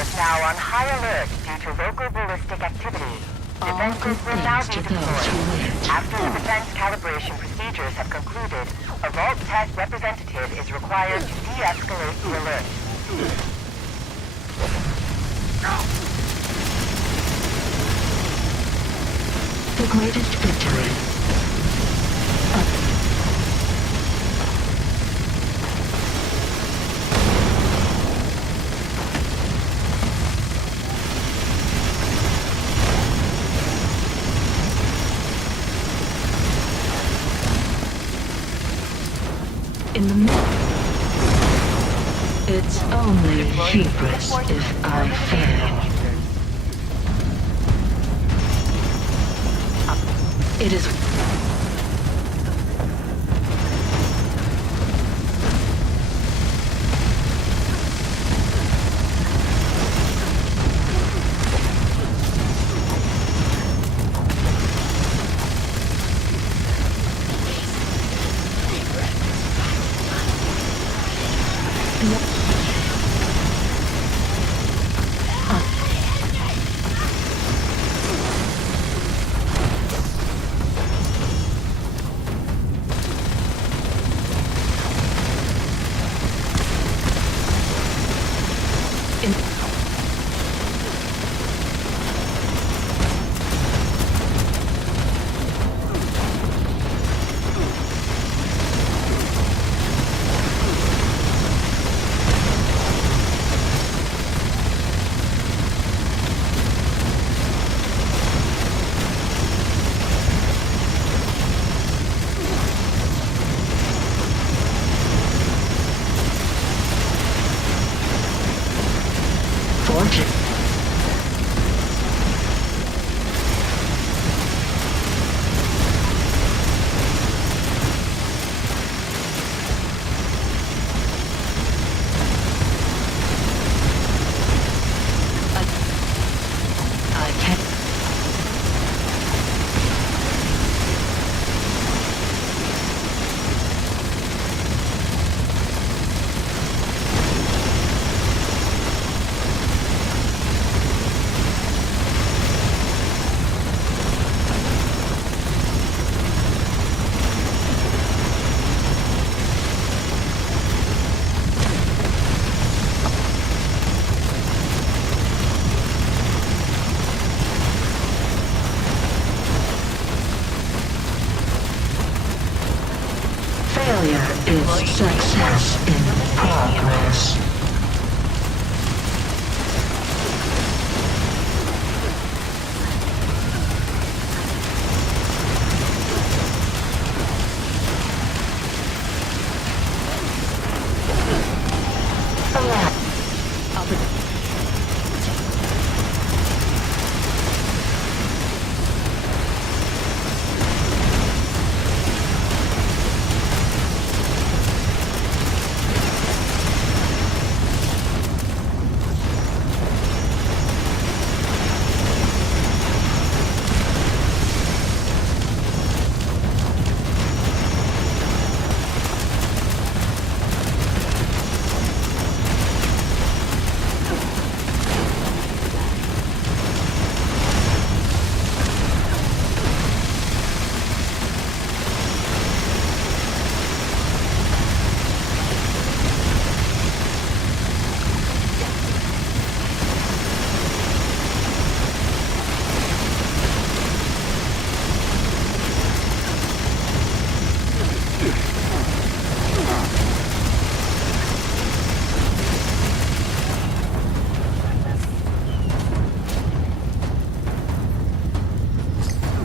is now on high alert due to local ballistic activity. Defenses will now be deployed. After the defense calibration procedures have concluded, a Vault Tech representative is required to de-escalate the alert. The greatest victory. In the middle. It's only hubris if I fail. It is... Failure is success in progress.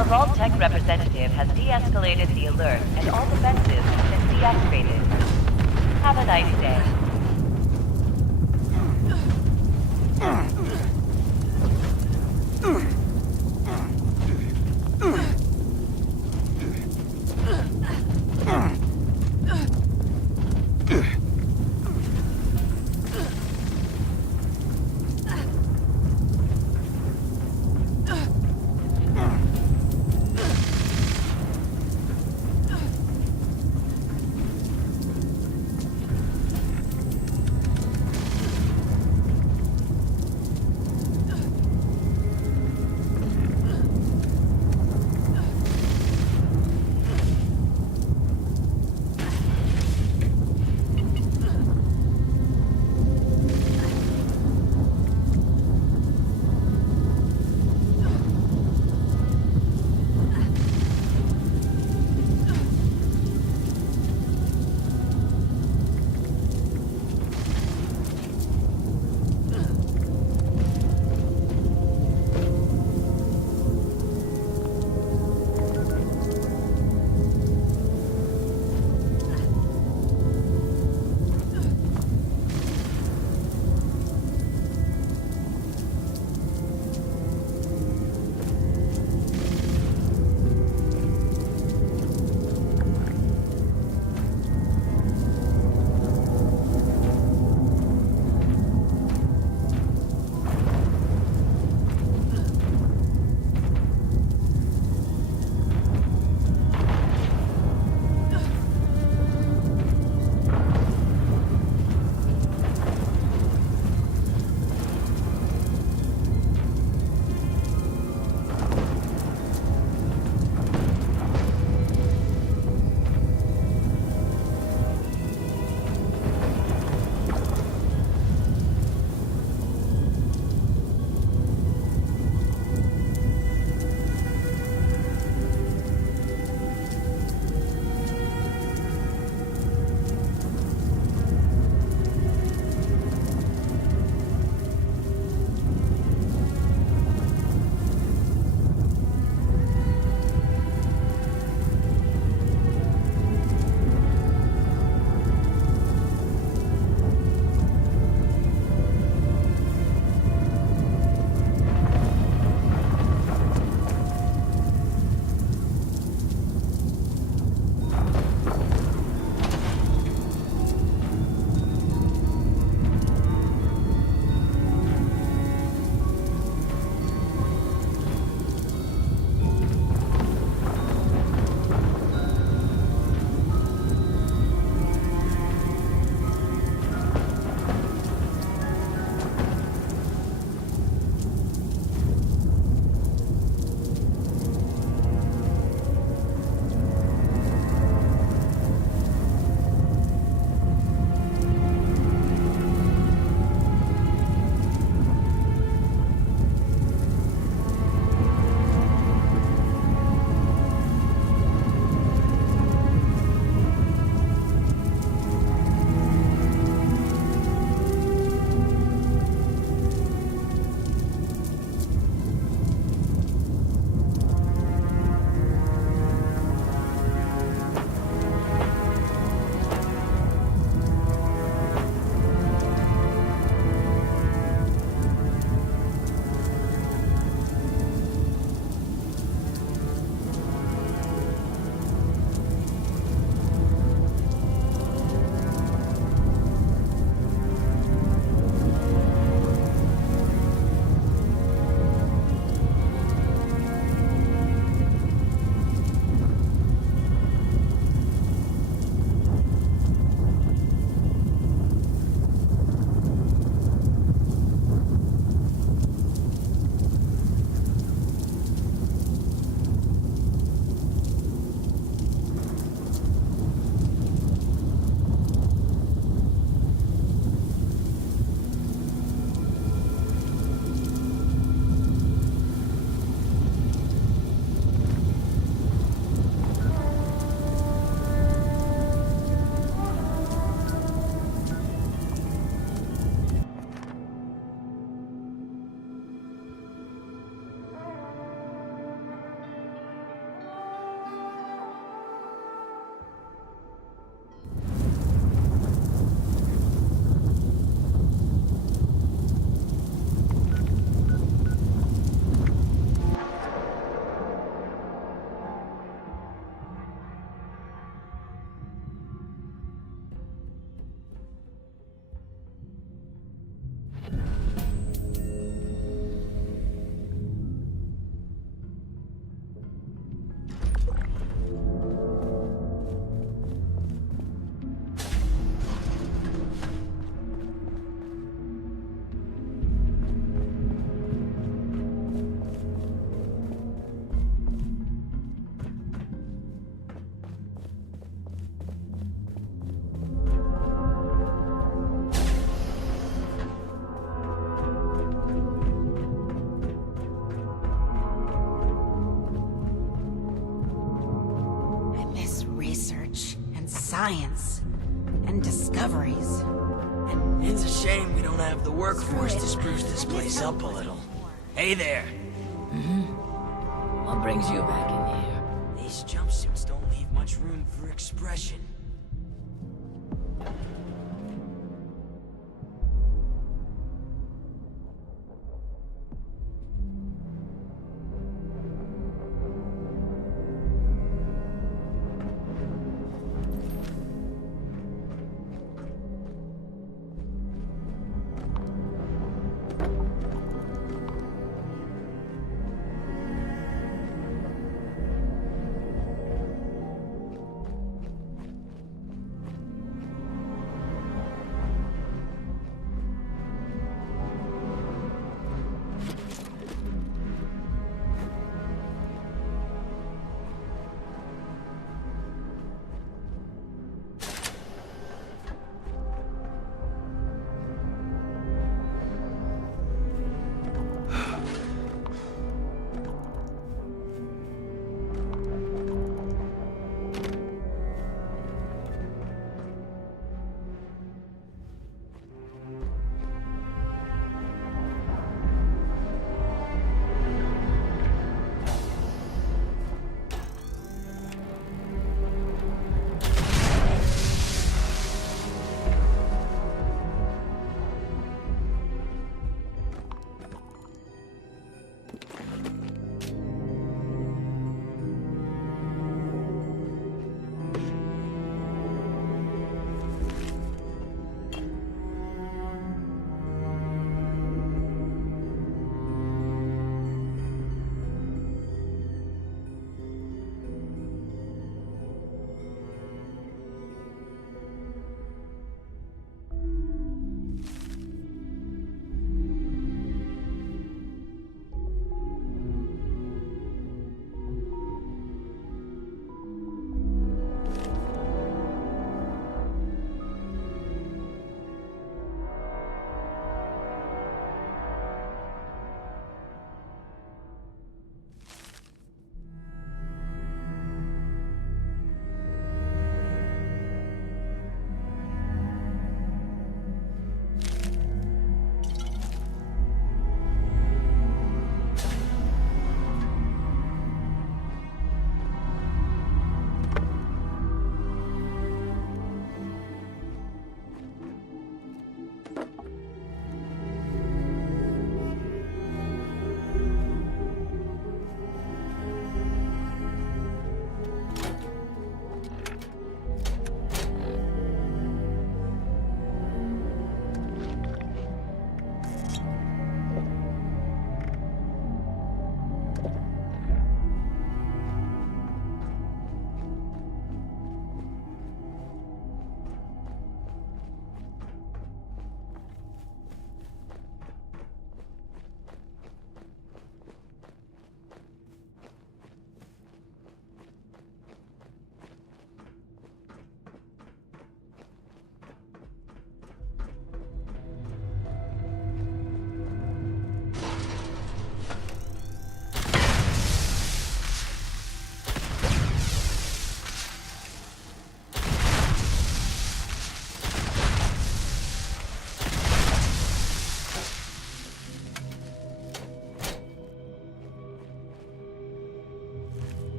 A Vault Tech representative has de-escalated the alert and all defenses have been deactivated. Have a nice day. science and discoveries. And It's a shame we don't have the workforce to spruce this place up a little. Hey there. What brings you back in here? These jumpsuits don't leave much room for expression.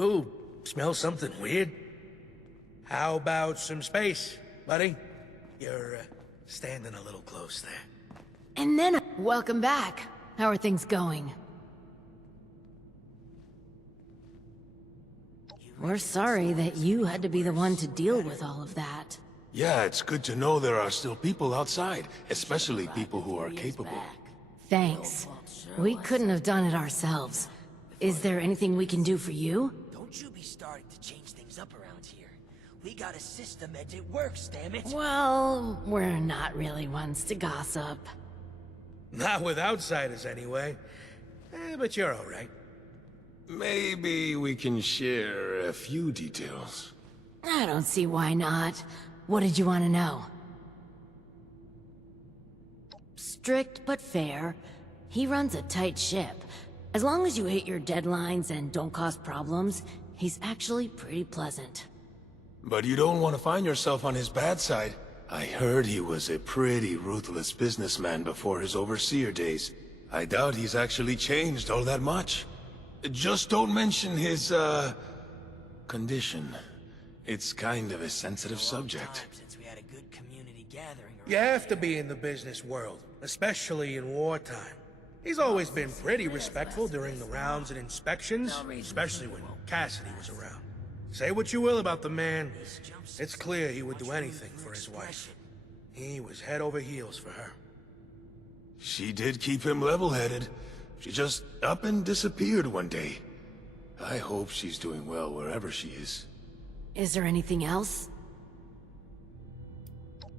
You smell something weird? How about some space, buddy? You're standing a little close there. And then, welcome back. How are things going? We're sorry that you had to be the one to deal with all of that. Yeah, it's good to know there are still people outside, especially people who are capable. Thanks. We couldn't have done it ourselves. Is there anything we can do for you? Don't you be starting to change things up around here. We got a system and it works, damn it. Well, we're not really ones to gossip. Not with outsiders, anyway. But you're all right. Maybe we can share a few details. I don't see why not. What did you want to know? Strict but fair. He runs a tight ship. As long as you hit your deadlines and don't cause problems, he's actually pretty pleasant. But you don't want to find yourself on his bad side. I heard he was a pretty ruthless businessman before his overseer days. I doubt he's actually changed all that much. Just don't mention his, condition. It's kind of a sensitive subject. Since we had a good community gathering You have to be in the business world, especially in wartime. He's always been pretty respectful during the rounds and inspections, especially when Cassidy was around. Say what you will about the man, it's clear he would do anything for his wife. He was head over heels for her. She did keep him level-headed. She just up and disappeared one day. I hope she's doing well wherever she is. Is there anything else?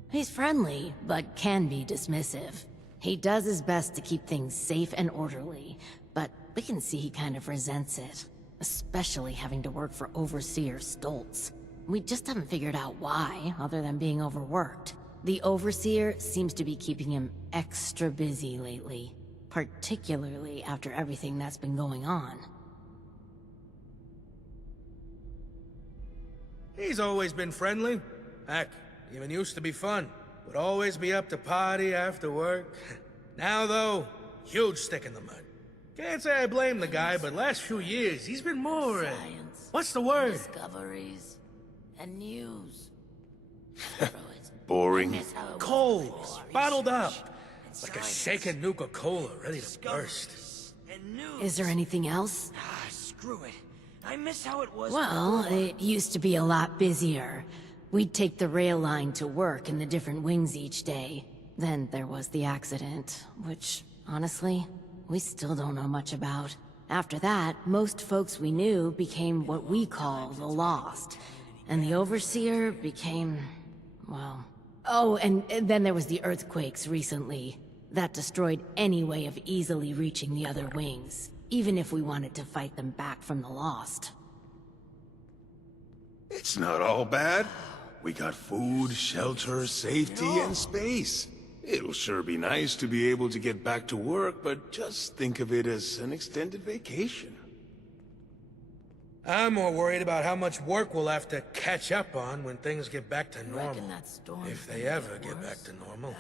He's friendly, but can be dismissive. He does his best to keep things safe and orderly, but we can see he kind of resents it. Especially having to work for Overseer Stoltz. We just haven't figured out why, other than being overworked. The Overseer seems to be keeping him extra busy lately, particularly after everything that's been going on. He's always been friendly. Heck, even used to be fun. Would always be up to party after work. Now, though, huge stick in the mud. Can't say I blame the guy, but last few years, he's been more, what's the word? Discoveries and news. Boring. Cold, bottled up. Like a shaken Nuka-Cola ready to burst. Is there anything else? Ah, screw it. I miss how it was. Well, it used to be a lot busier. We'd take the rail line to work in the different wings each day. Then there was the accident, which, honestly, we still don't know much about. After that, most folks we knew became what we call the Lost. And the Overseer became, well... Oh, and then there was the earthquakes recently. That destroyed any way of easily reaching the other wings, even if we wanted to fight them back from the Lost. It's not all bad. We got food, shelter, safety, and space. It'll sure be nice to be able to get back to work, but just think of it as an extended vacation. I'm more worried about how much work we'll have to catch up on when things get back to normal. If they ever get back to normal.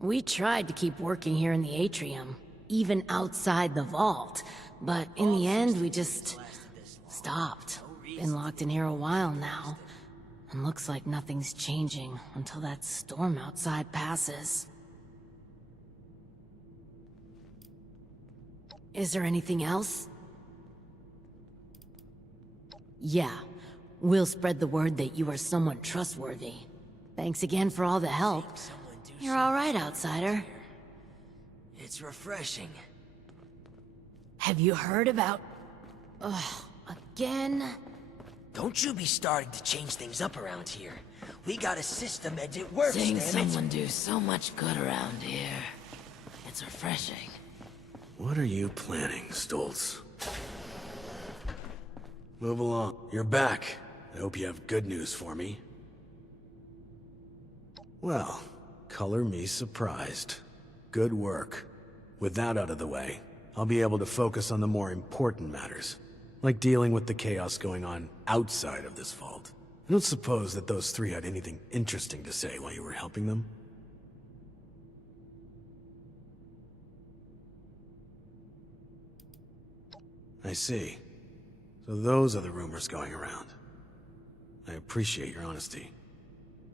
We tried to keep working here in the atrium, even outside the vault, but in the end we just stopped. Been locked in here a while now, and looks like nothing's changing until that storm outside passes. Is there anything else? Yeah, we'll spread the word that you are someone trustworthy. Thanks again for all the help. You're all right, outsider. It's refreshing. Have you heard about... again? Don't you be starting to change things up around here. We got a system and it works, Seeing damn it. someone do so much good around here. It's refreshing. What are you planning, Stoltz? Move along. You're back. I hope you have good news for me. Well, color me surprised. Good work. With that out of the way, I'll be able to focus on the more important matters, like dealing with the chaos going on outside of this vault. I don't suppose that those three had anything interesting to say while you were helping them? I see. So those are the rumors going around. I appreciate your honesty.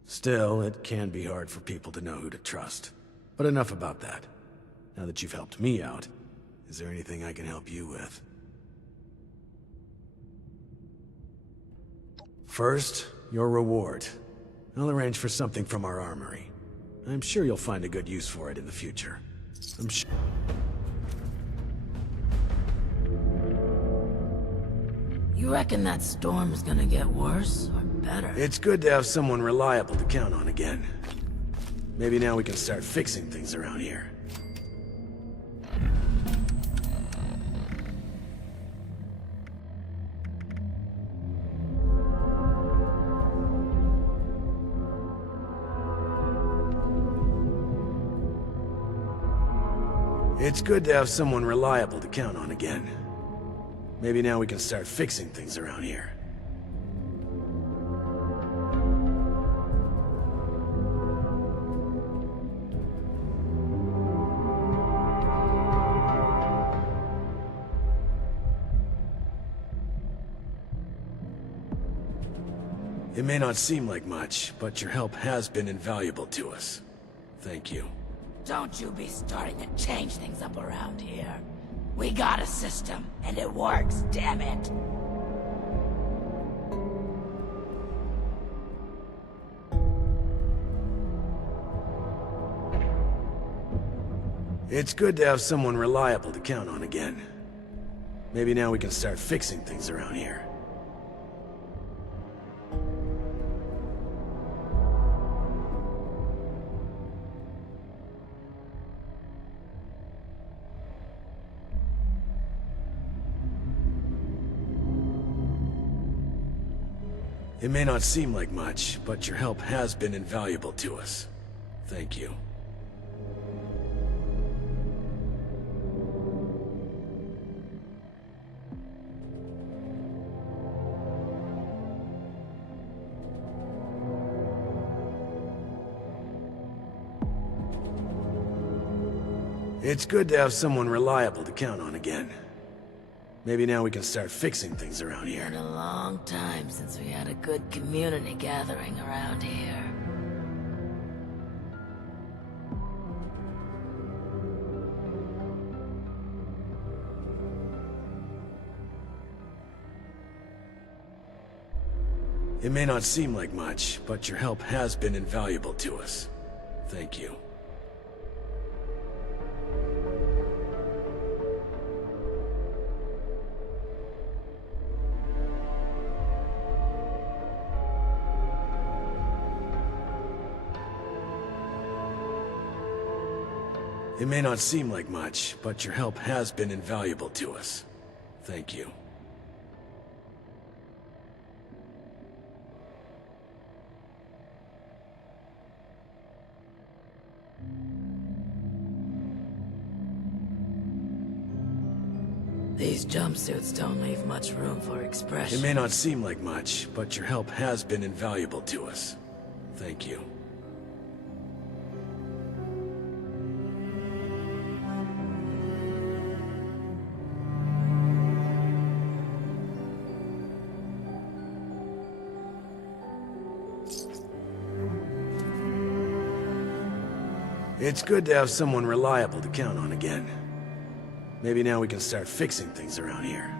Still, it can be hard for people to know who to trust. But enough about that. Now that you've helped me out, is there anything I can help you with? First, your reward. I'll arrange for something from our armory. I'm sure you'll find a good use for it in the future. I'm sure... You reckon that storm's gonna get worse or better? It's good to have someone reliable to count on again. Maybe now we can start fixing things around here. It's good to have someone reliable to count on again. Maybe now we can start fixing things around here. It may not seem like much, but your help has been invaluable to us. Thank you. Don't you be starting to change things up around here. We got a system, and it works, damn it! It's good to have someone reliable to count on again. Maybe now we can start fixing things around here. It may not seem like much, but your help has been invaluable to us. Thank you. It's good to have someone reliable to count on again. Maybe now we can start fixing things around here. Been a long time since we had a good community gathering around here. It may not seem like much, but your help has been invaluable to us. Thank you. It may not seem like much, but your help has been invaluable to us. Thank you. These jumpsuits don't leave much room for expression. It may not seem like much, but your help has been invaluable to us. Thank you. It's good to have someone reliable to count on again. Maybe now we can start fixing things around here.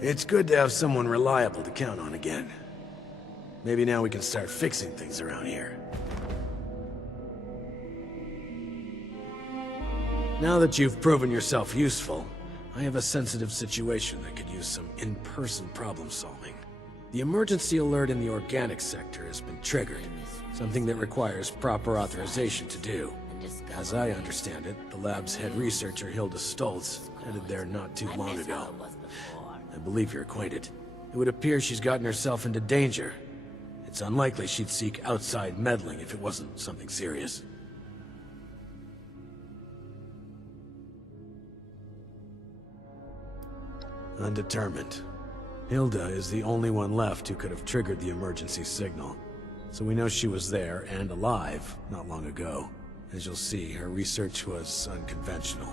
It's good to have someone reliable to count on again. Maybe now we can start fixing things around here. Now that you've proven yourself useful, I have a sensitive situation that could use some in-person problem solving. The emergency alert in the organic sector has been triggered, something that requires proper authorization to do. As I understand it, the lab's head researcher Hilda Stoltz headed there not too long ago. I believe you're acquainted. It would appear she's gotten herself into danger. It's unlikely she'd seek outside meddling if it wasn't something serious. Undetermined. Hilda is the only one left who could have triggered the emergency signal. So we know she was there and alive not long ago. As you'll see, her research was unconventional.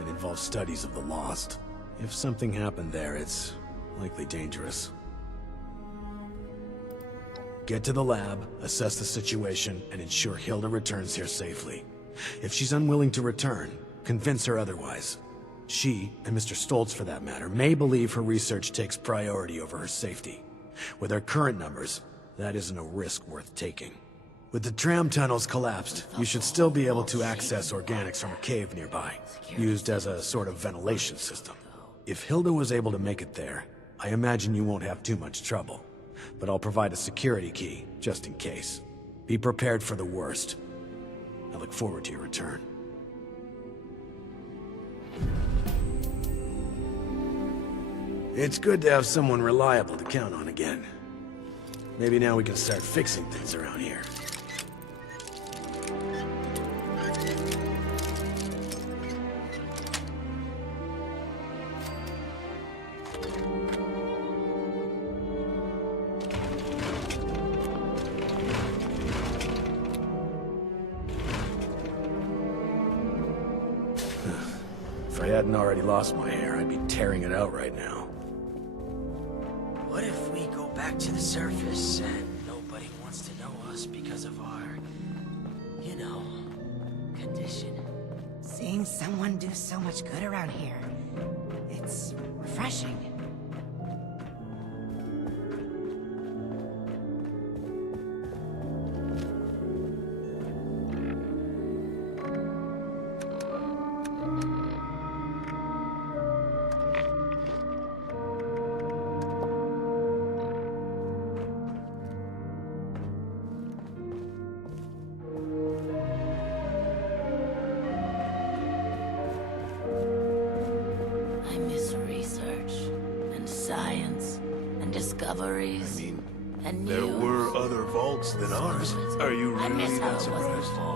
It involved studies of the lost. If something happened there, it's likely dangerous. Get to the lab, assess the situation, and ensure Hilda returns here safely. If she's unwilling to return, convince her otherwise. She, and Mr. Stoltz for that matter, may believe her research takes priority over her safety. With her current numbers, that isn't a risk worth taking. With the tram tunnels collapsed, you should still be able to access organics from a cave nearby, used as a sort of ventilation system. If Hilda was able to make it there, I imagine you won't have too much trouble. But I'll provide a security key, just in case. Be prepared for the worst. I look forward to your return. It's good to have someone reliable to count on again. Maybe now we can start fixing things around here. If I hadn't already lost my hair, I'd be tearing it out right now. What if we go back to the surface and nobody wants to know us because of our, you know, condition? Seeing someone do so much good around here, it's refreshing. I miss research, and science, and discoveries, and There news. were other vaults than ours. Are you I miss really how that it was surprised? before.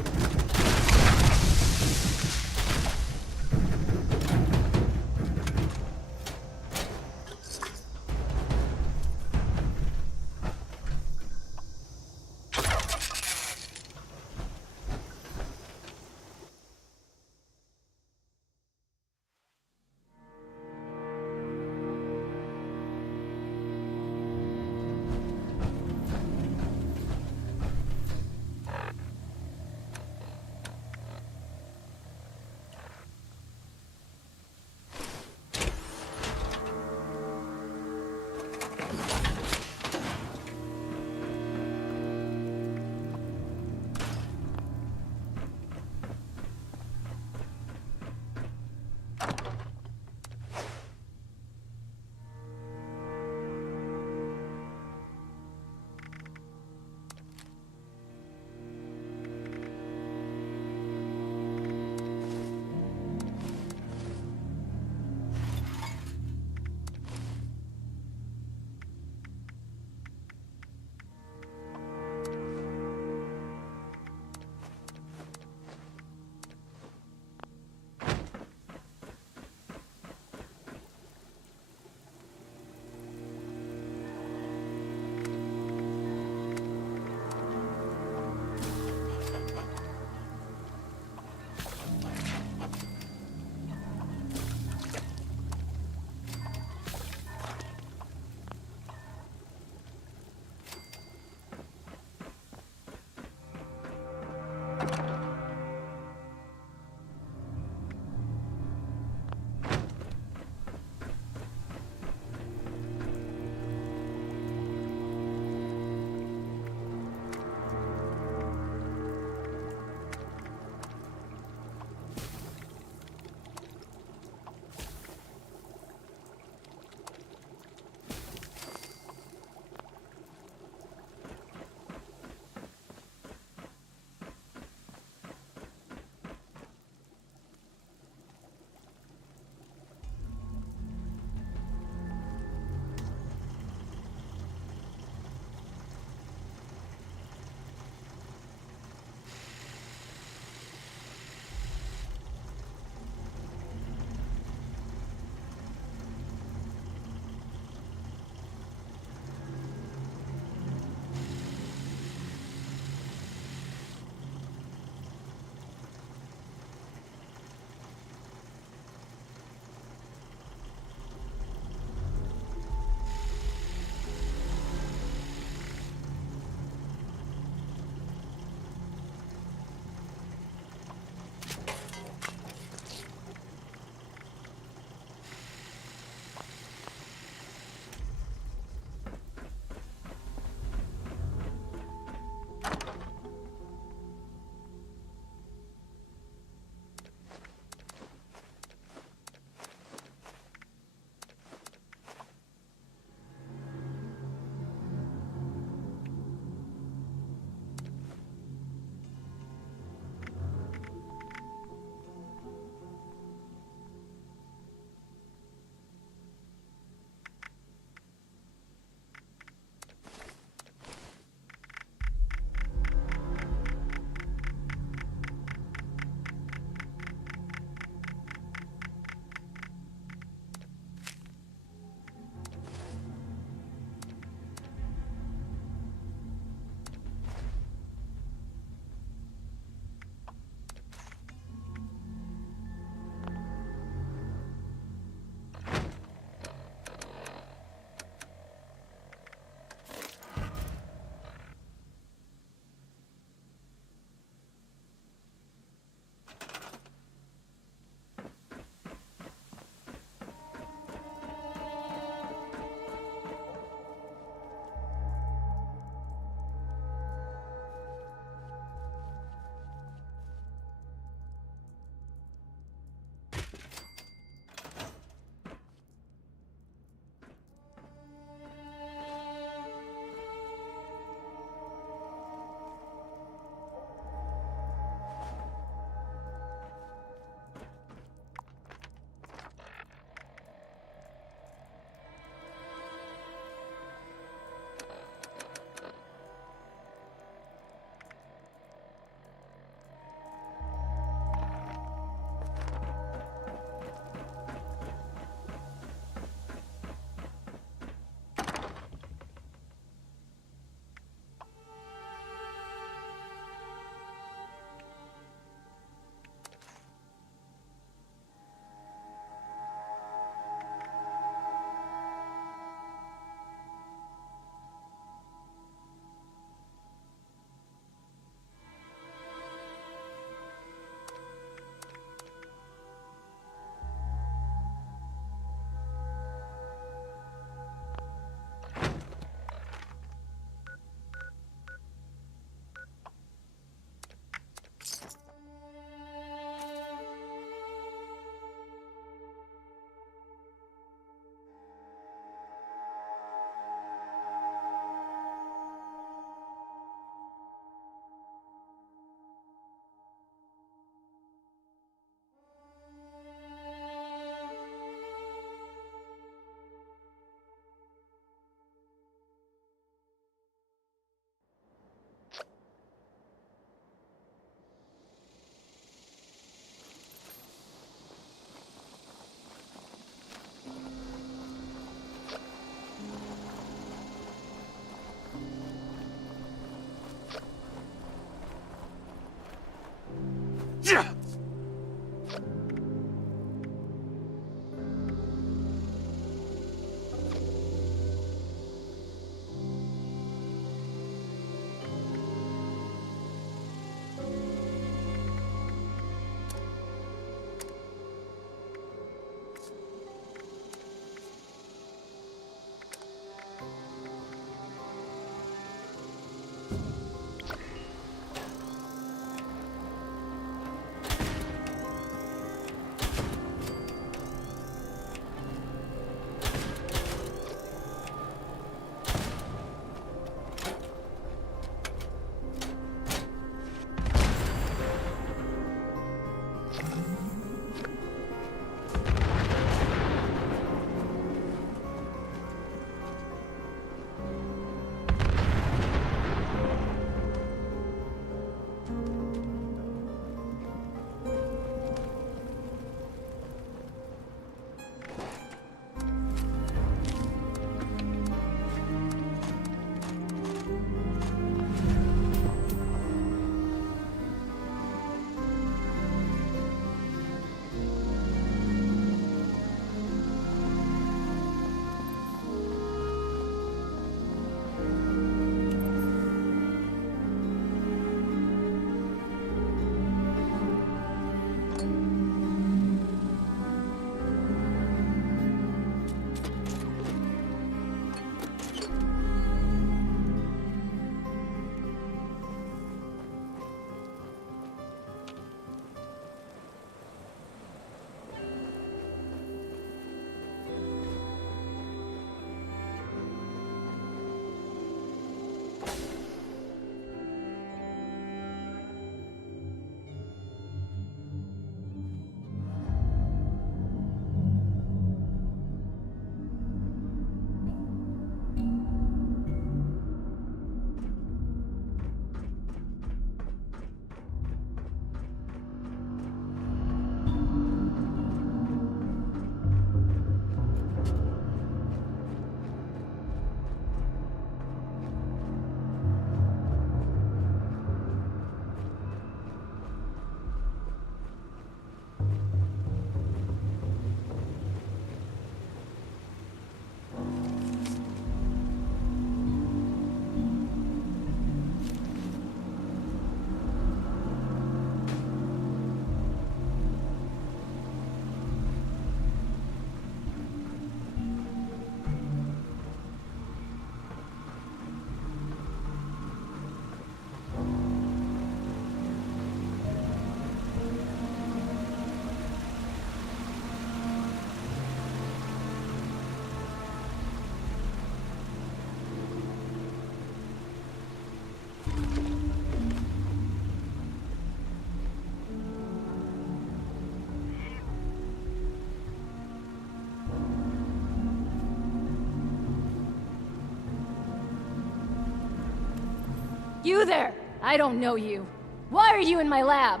You there! I don't know you. Why are you in my lab?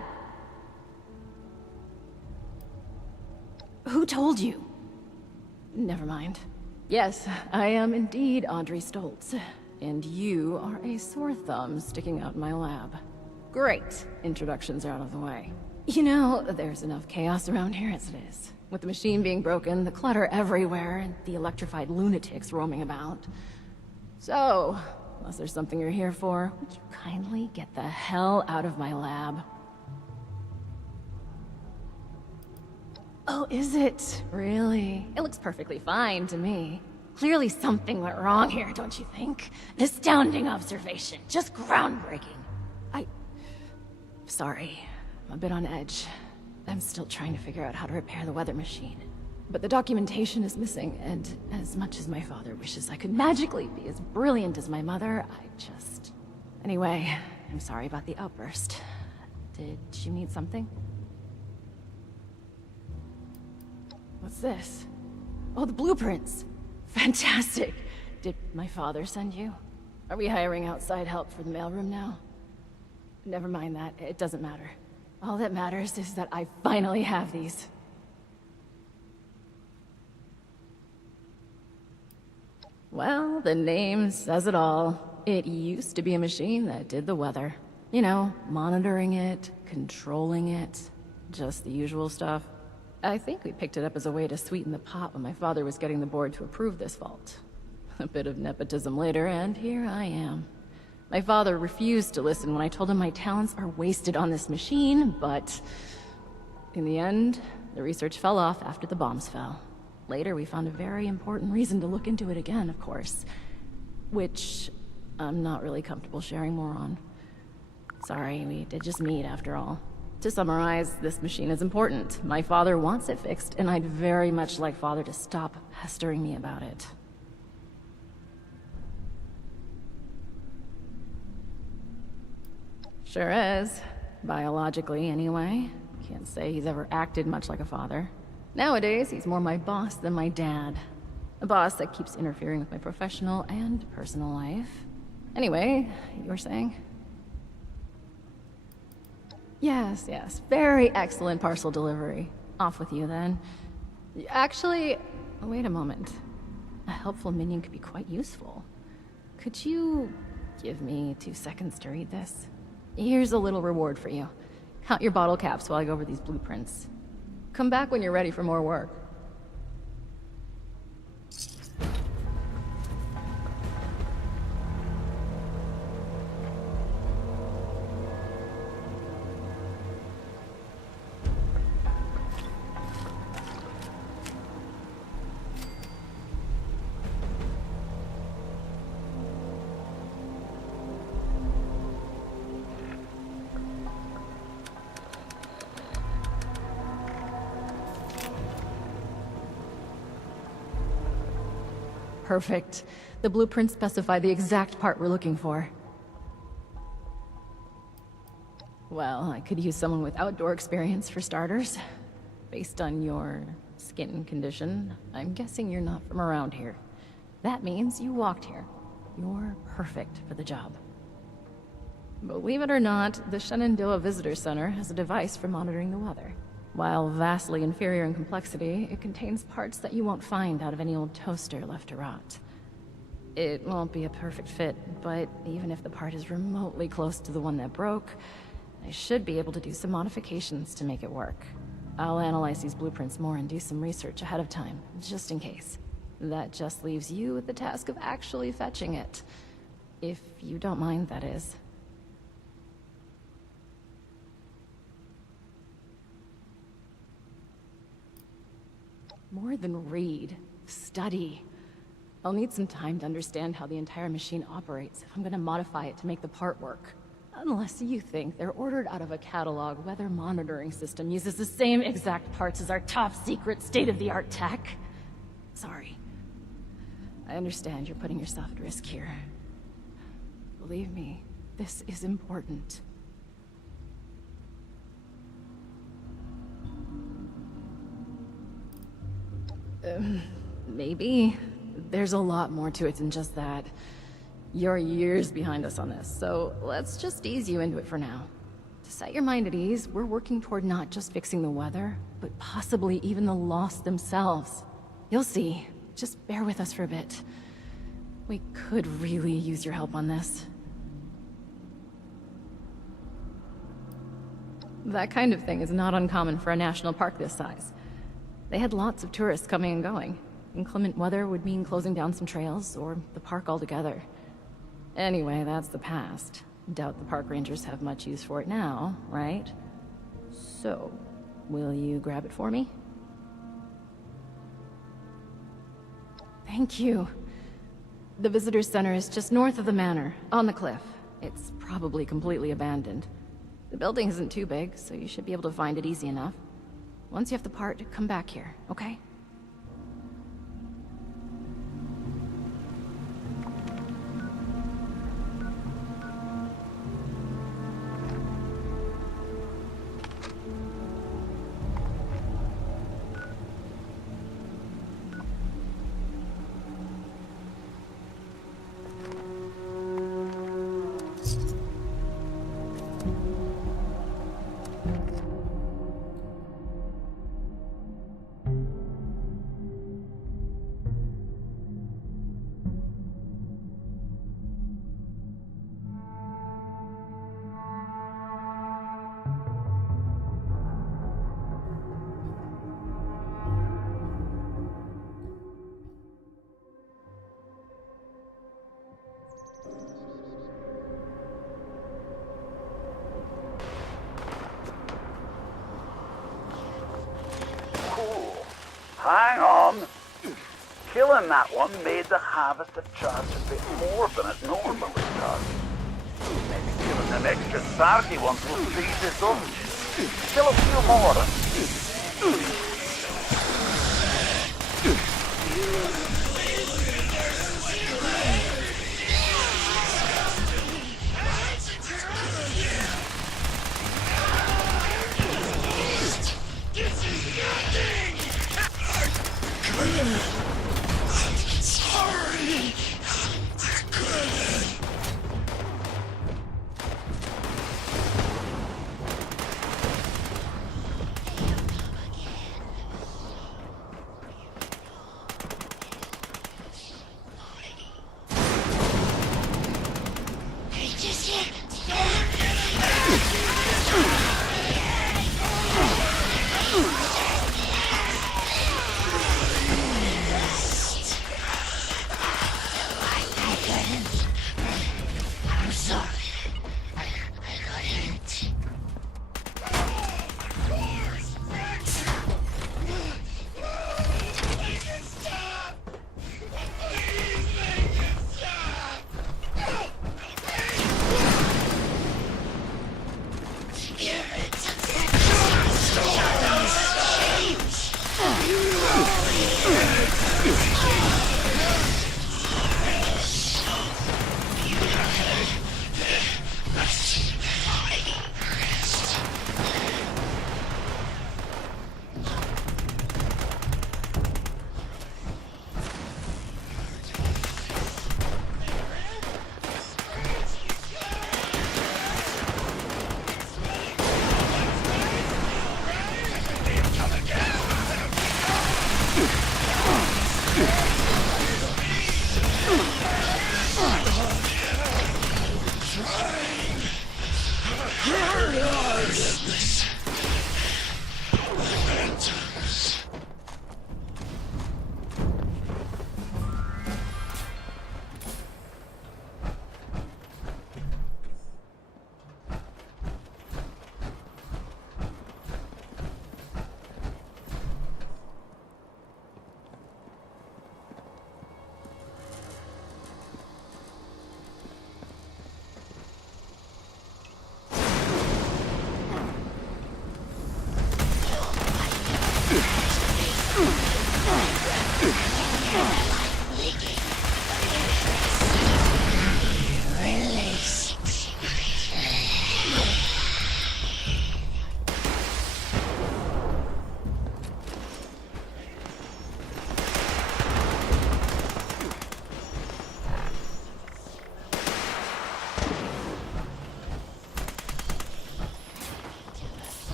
Who told you? Never mind. Yes, I am indeed Audrey Stoltz. And you are a sore thumb sticking out in my lab. Great. Introductions are out of the way. You know, there's enough chaos around here as it is. With the machine being broken, the clutter everywhere, and the electrified lunatics roaming about. So, unless there's something you're here for, would you kindly get the hell out of my lab? Oh, is it? Really? It looks perfectly fine to me. Clearly something went wrong here, don't you think? An astounding observation. Just groundbreaking. Sorry. I'm a bit on edge. I'm still trying to figure out how to repair the weather machine. But the documentation is missing, and as much as my father wishes I could magically be as brilliant as my mother, I just... Anyway, I'm sorry about the outburst. Did you need something? What's this? Oh, the blueprints! Fantastic! Did my father send you? Are we hiring outside help for the mailroom now? Never mind that. It doesn't matter. All that matters is that I finally have these. Well, the name says it all. It used to be a machine that did the weather. You know, monitoring it, controlling it, just the usual stuff. I think we picked it up as a way to sweeten the pot when my father was getting the board to approve this vault. A bit of nepotism later, and here I am. My father refused to listen when I told him my talents are wasted on this machine, but in the end, the research fell off after the bombs fell. Later, we found a very important reason to look into it again, of course. Which I'm not really comfortable sharing more on. Sorry, we did just meet after all. To summarize, this machine is important. My father wants it fixed, and I'd very much like Father to stop pestering me about it. Sure is. Biologically, anyway. Can't say he's ever acted much like a father. Nowadays, he's more my boss than my dad. A boss that keeps interfering with my professional and personal life. Anyway, you were saying? Yes. Very excellent parcel delivery. Off with you, then. Actually, wait a moment. A helpful minion could be quite useful. Could you give me 2 seconds to read this? Here's a little reward for you. Count your bottle caps while I go over these blueprints. Come back when you're ready for more work. Perfect. The blueprints specify the exact part we're looking for. Well, I could use someone with outdoor experience for starters. Based on your skin condition, I'm guessing you're not from around here. That means you walked here. You're perfect for the job. Believe it or not, the Shenandoah Visitor Center has a device for monitoring the weather. While vastly inferior in complexity, it contains parts that you won't find out of any old toaster left to rot. It won't be a perfect fit, but even if the part is remotely close to the one that broke, I should be able to do some modifications to make it work. I'll analyze these blueprints more and do some research ahead of time, just in case. That just leaves you with the task of actually fetching it. If you don't mind, that is. More than read. Study. I'll need some time to understand how the entire machine operates if I'm gonna modify it to make the part work. Unless you think they're ordered out of a catalog weather monitoring system uses the same exact parts as our top secret state-of-the-art tech. Sorry. I understand you're putting yourself at risk here. Believe me, this is important. Maybe. There's a lot more to it than just that. You're years behind us on this, so let's just ease you into it for now. To set your mind at ease, we're working toward not just fixing the weather, but possibly even the lost themselves. You'll see. Just bear with us for a bit. We could really use your help on this. That kind of thing is not uncommon for a national park this size. They had lots of tourists coming and going. Inclement weather would mean closing down some trails, or the park altogether. Anyway, that's the past. Doubt the park rangers have much use for it now, right? So, will you grab it for me? Thank you. The visitor center is just north of the manor, on the cliff. It's probably completely abandoned. The building isn't too big, so you should be able to find it easy enough. Once you have the part, come back here, okay? Hang on. Killing that one made the harvest charge a bit more than it normally does. Maybe killing them extra sarky ones will speed this up. Kill a few more.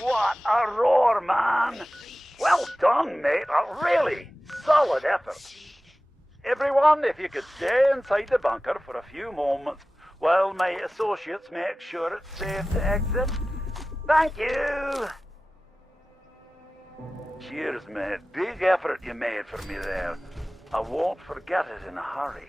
What a roar, man! Well done, mate. A really solid effort. Everyone, if you could stay inside the bunker for a few moments while my associates make sure it's safe to exit. Thank you! Cheers, mate. Big effort you made for me there. I won't forget it in a hurry.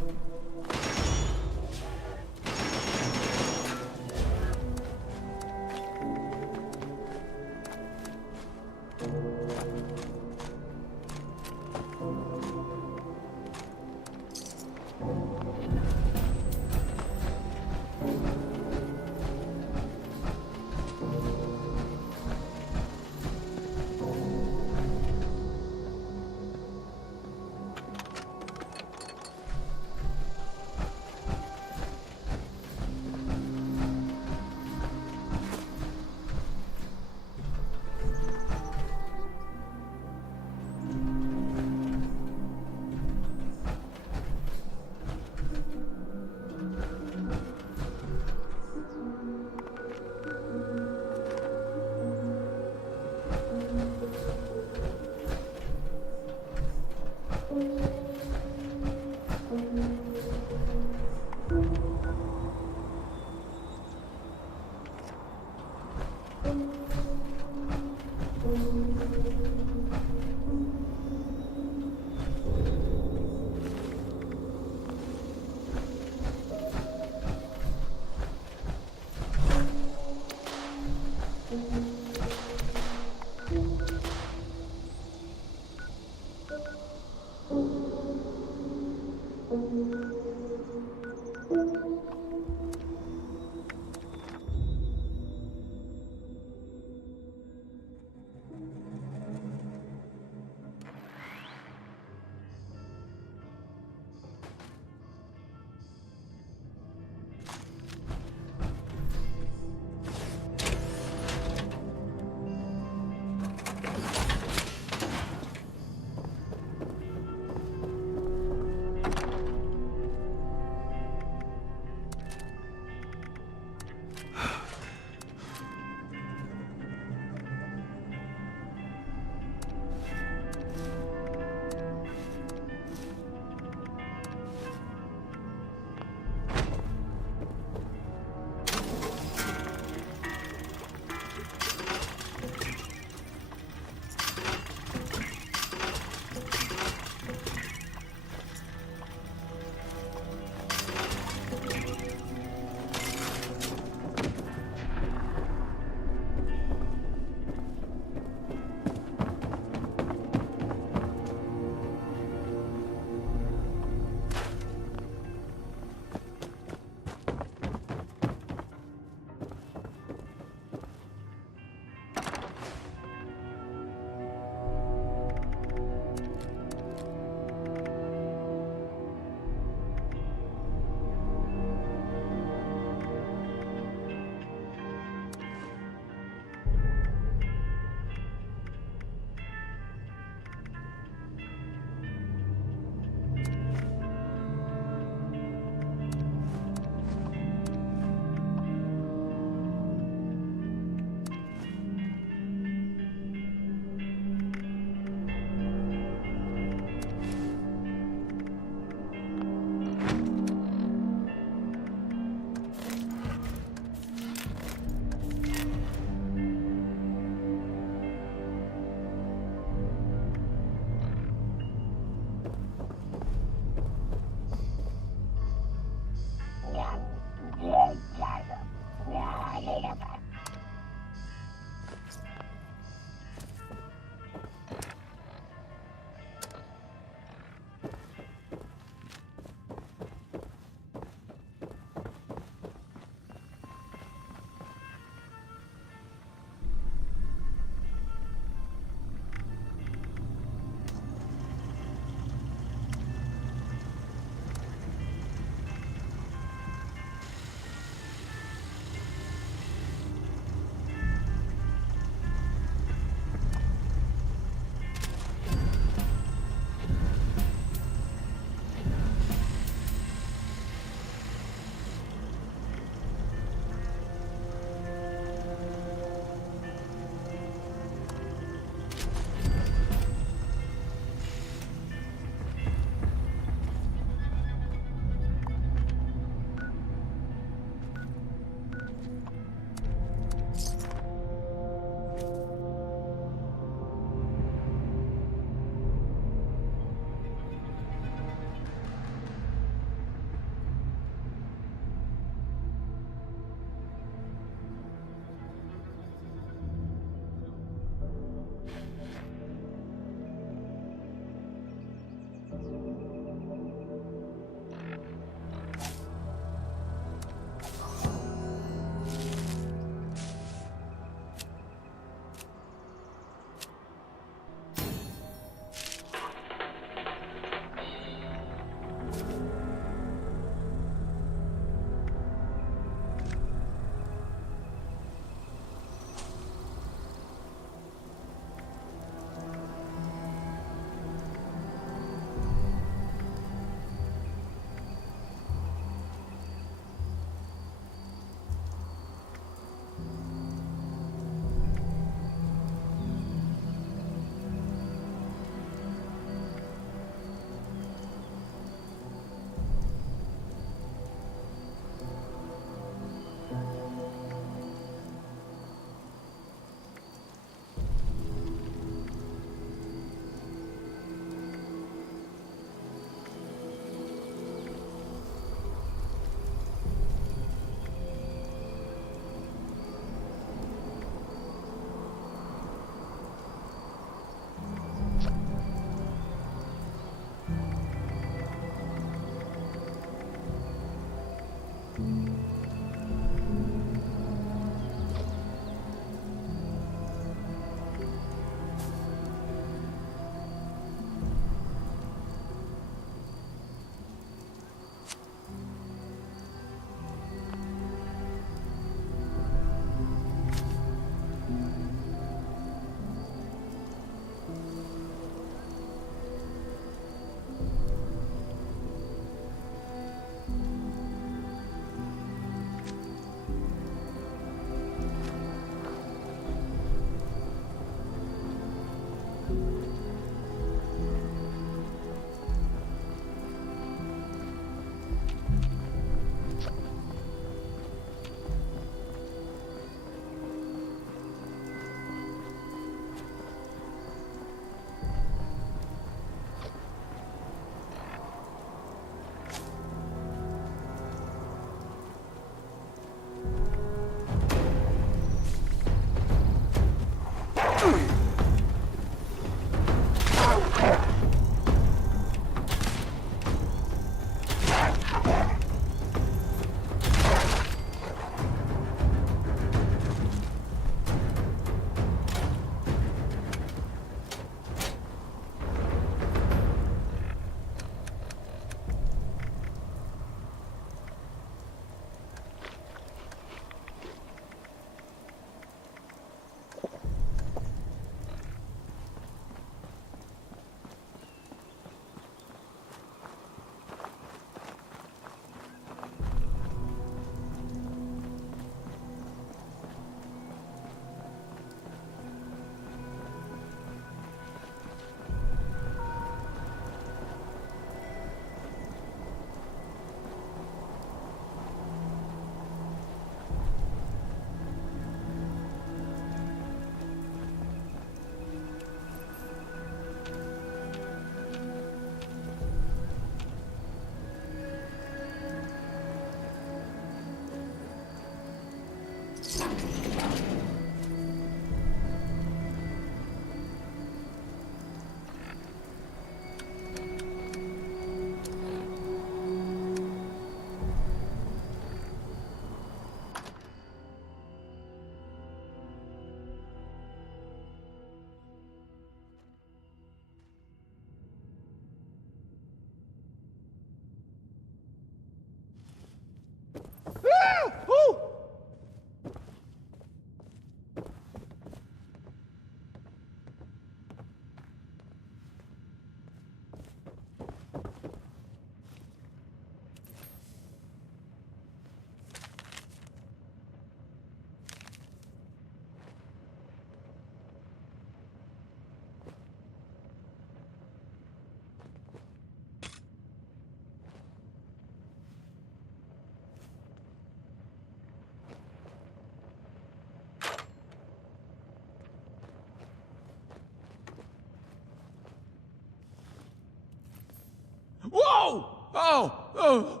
Oh! Oh! Oh!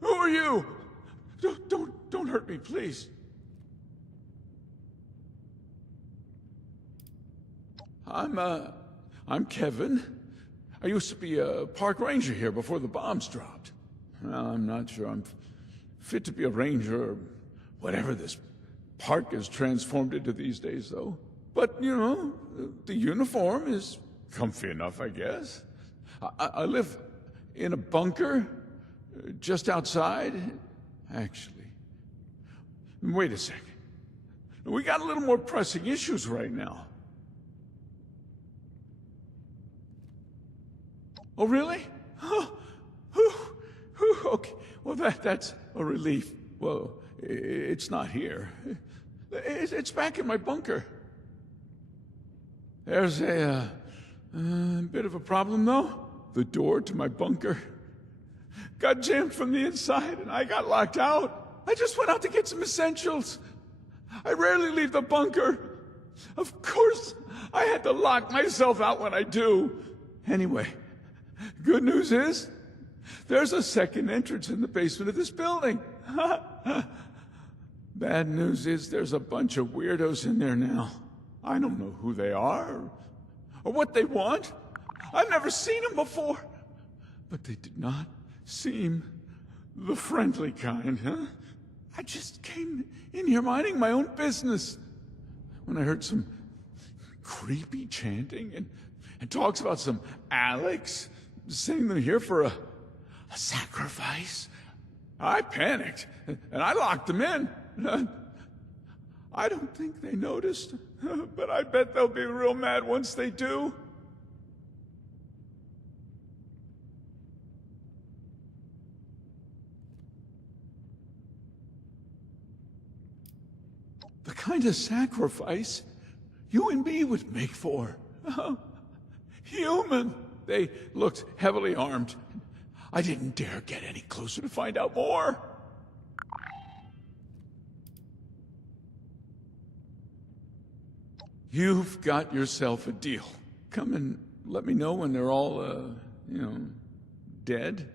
Who are you? Don't hurt me, please. I'm Kevin. I used to be a park ranger here before the bombs dropped. Well, I'm not sure I'm fit to be a ranger or whatever this park is transformed into these days, though. But, you know, the uniform is comfy enough, I guess. I live in a bunker just outside, actually. Wait a second. We got a little more pressing issues right now. Oh, really? Oh, okay. Well, that's a relief. Well, it's not here. It's back in my bunker. There's a bit of a problem, though. The door to my bunker got jammed from the inside, and I got locked out. I just went out to get some essentials. I rarely leave the bunker. Of course, I had to lock myself out when I do. Anyway, good news is, there's a second entrance in the basement of this building. Bad news is there's a bunch of weirdos in there now. I don't know who they are, or what they want. I've never seen them before. But they did not seem the friendly kind, huh? I just came in here minding my own business when I heard some creepy chanting and talks about some Alex sending them here for a sacrifice. I panicked, and I locked them in. I don't think they noticed, but I bet they'll be real mad once they do. The kind of sacrifice you and me would make for. Human. They looked heavily armed. I didn't dare get any closer to find out more. You've got yourself a deal. Come and let me know when they're all, dead.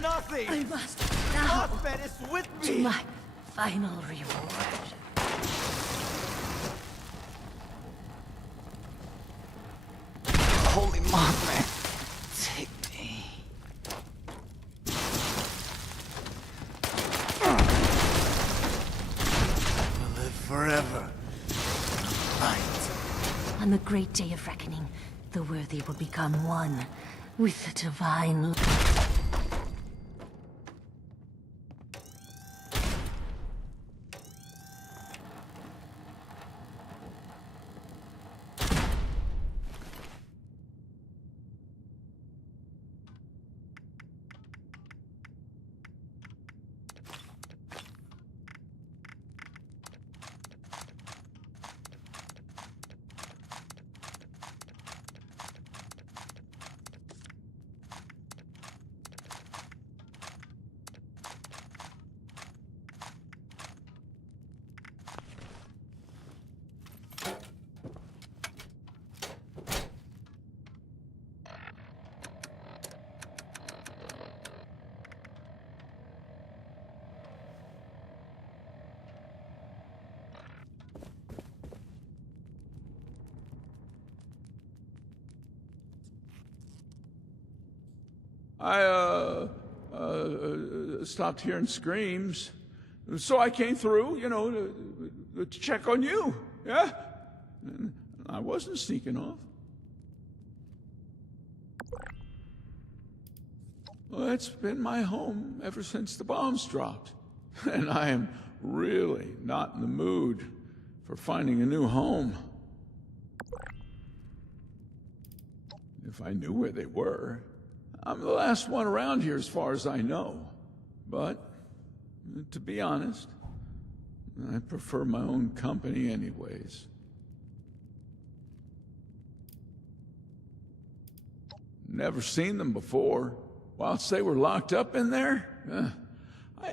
nothing! I must now Mothman is with to me! my final reward. Holy Mothman, take me. We'll live forever. Light. On the great day of reckoning, the worthy will become one with the divine. I, stopped hearing screams. So I came through, you know, to check on you, yeah? And I wasn't sneaking off. Well, it's been my home ever since the bombs dropped. And I am really not in the mood for finding a new home. If I knew where they were. I'm the last one around here as far as I know. But, to be honest, I prefer my own company anyways. Never seen them before. Whilst they were locked up in there,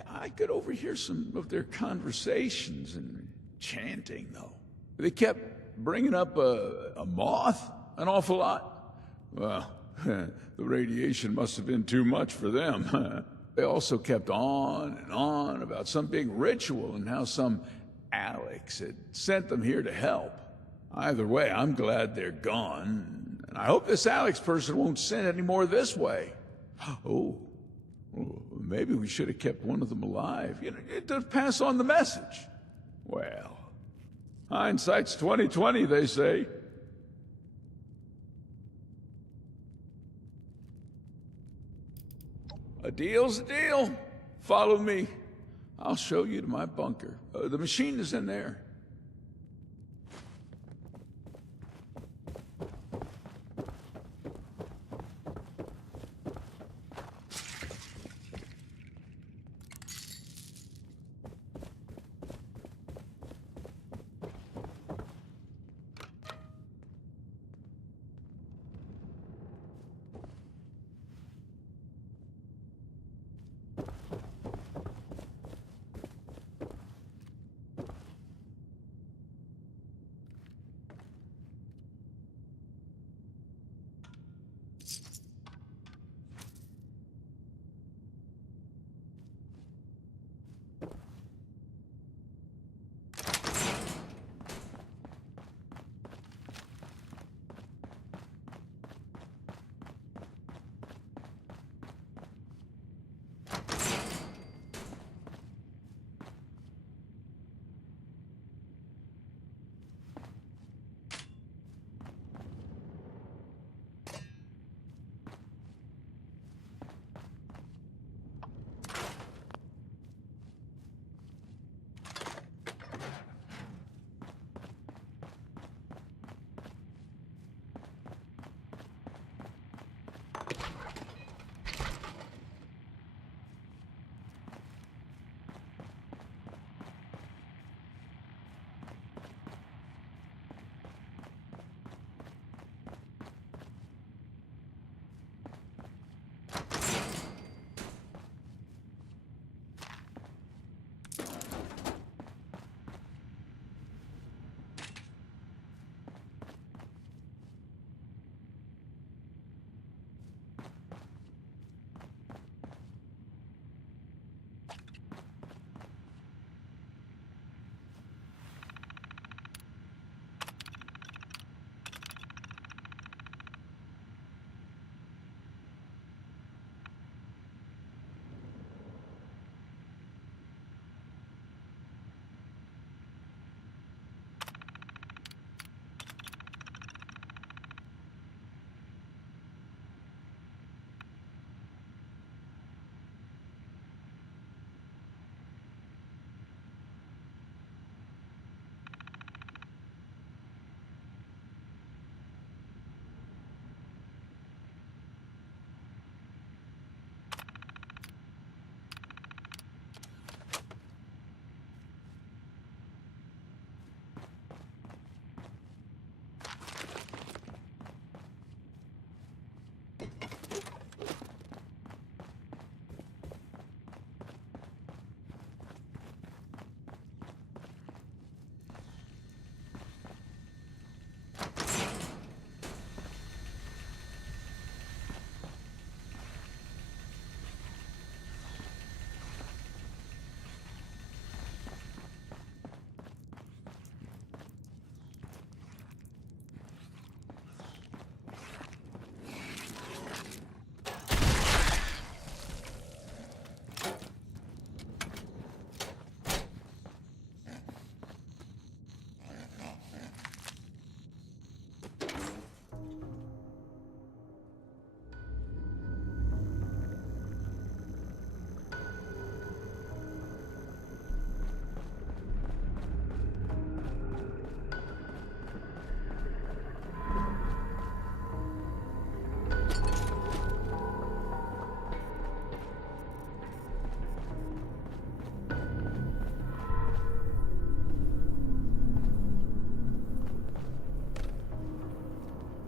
I could overhear some of their conversations and chanting, though. They kept bringing up a moth an awful lot. Well, the radiation must have been too much for them. They also kept on and on about some big ritual and how some Alex had sent them here to help. Either way, I'm glad they're gone, and I hope this Alex person won't send any more this way. Oh, maybe we should have kept one of them alive, you know, to pass on the message. Well, hindsight's 20/20, they say. A deal's a deal. Follow me. I'll show you to my bunker. The machine is in there.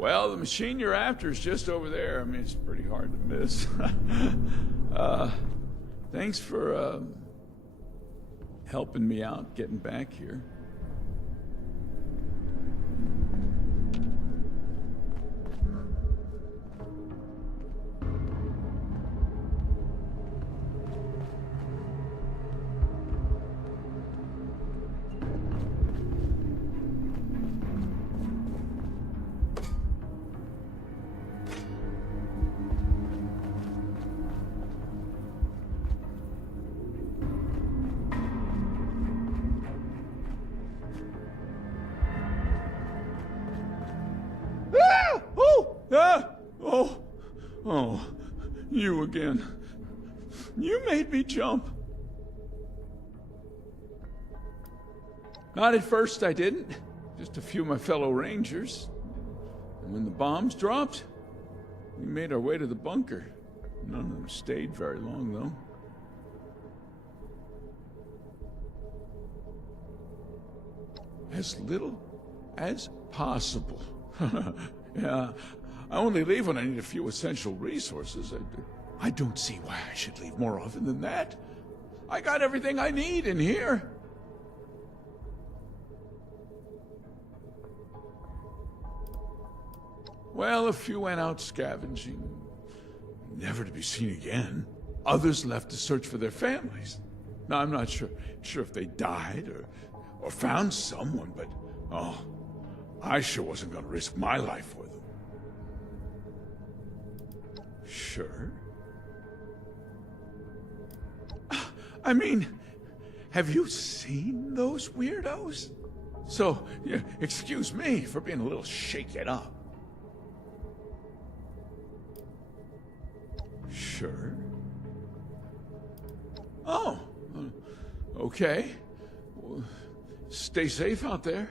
Well, the machine you're after is just over there. I mean, it's pretty hard to miss. Thanks for, helping me out getting back here. Oh, you again. You made me jump. Not at first, I didn't. Just a few of my fellow Rangers. And when the bombs dropped, we made our way to the bunker. None of them stayed very long, though. As little as possible. Yeah, I only leave when I need a few essential resources. I don't see why I should leave more often than that. I got everything I need in here. Well, a few went out scavenging, never to be seen again. Others left to search for their families. Now, I'm not sure if they died or found someone, but oh, I sure wasn't going to risk my life for them. Sure. I mean, have you seen those weirdos? So, yeah, excuse me for being a little shaken up. Sure. Oh, okay. Well, stay safe out there.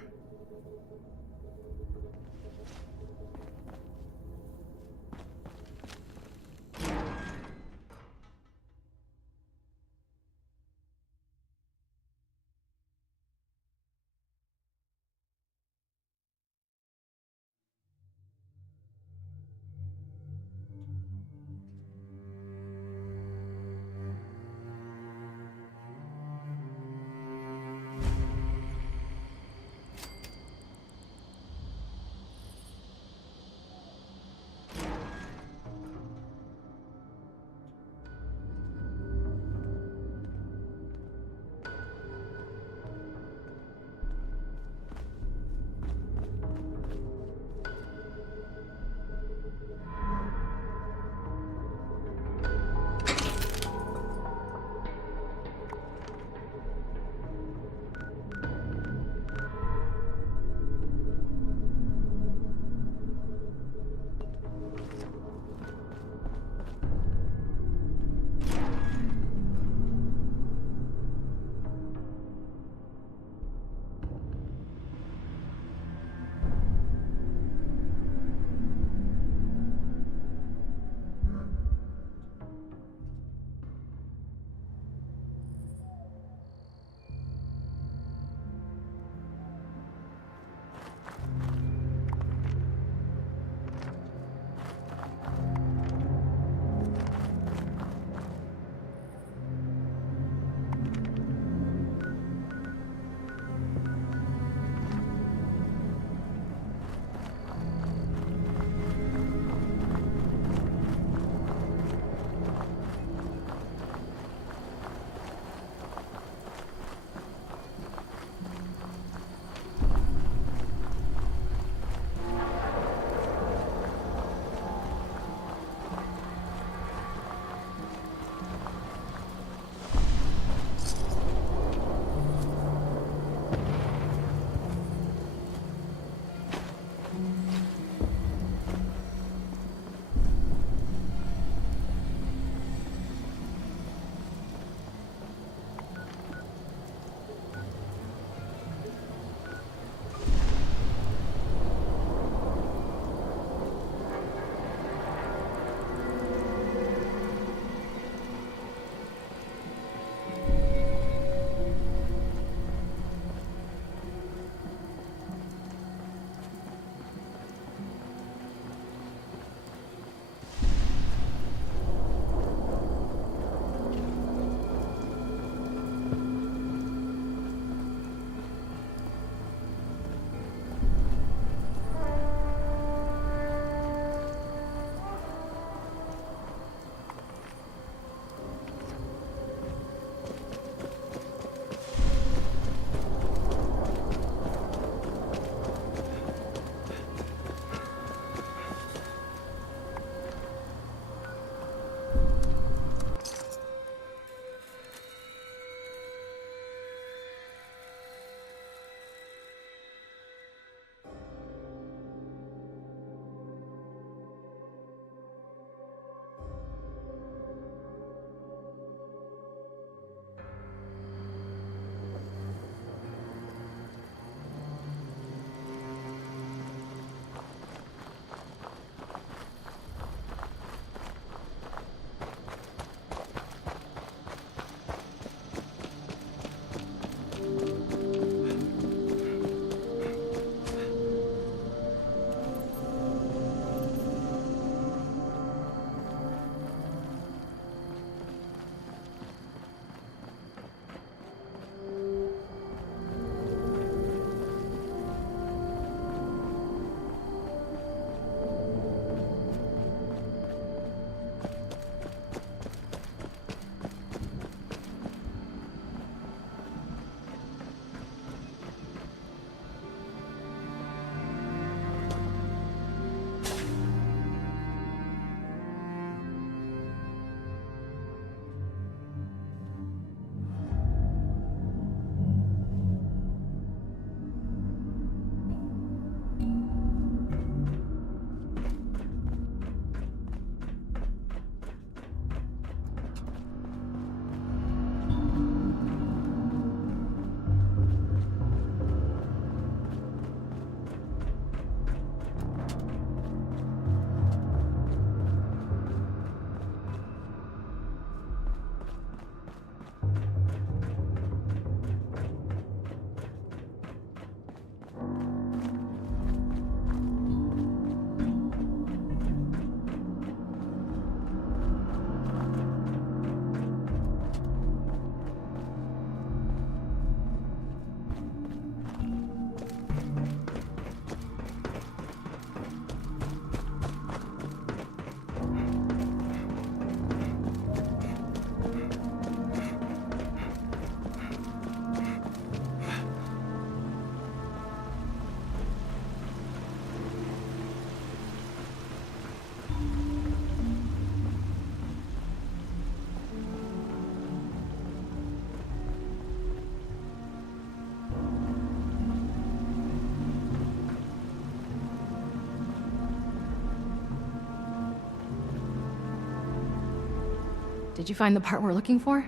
did you find the part we're looking for?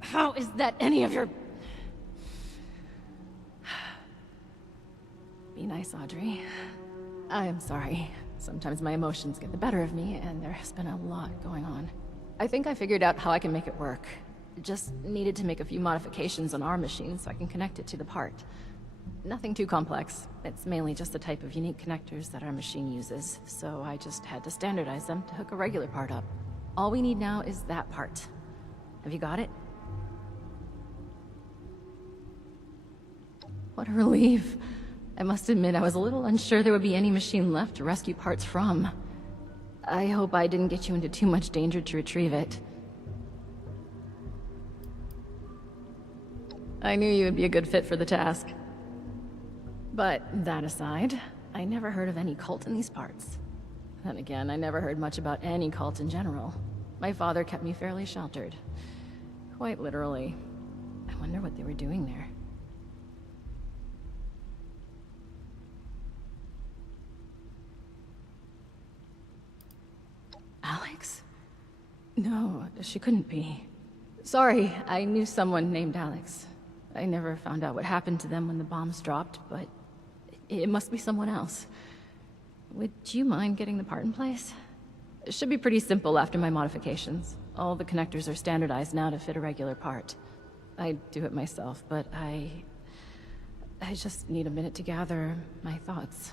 How is that any of your... Be nice, Audrey. I am sorry. Sometimes my emotions get the better of me, and there has been a lot going on. I think I figured out how I can make it work. Just needed to make a few modifications on our machine so I can connect it to the part. Nothing too complex. It's mainly just the type of unique connectors that our machine uses, so I just had to standardize them to hook a regular part up. All we need now is that part. Have you got it? What a relief. I must admit I was a little unsure there would be any machine left to rescue parts from. I hope I didn't get you into too much danger to retrieve it. I knew you would be a good fit for the task. But that aside, I never heard of any cult in these parts. Then again, I never heard much about any cult in general. My father kept me fairly sheltered. Quite literally. I wonder what they were doing there. Alex? No, she couldn't be. Sorry, I knew someone named Alex. I never found out what happened to them when the bombs dropped, but it must be someone else. Would you mind getting the part in place? It should be pretty simple after my modifications. All the connectors are standardized now to fit a regular part. I do it myself, but I just need a minute to gather my thoughts.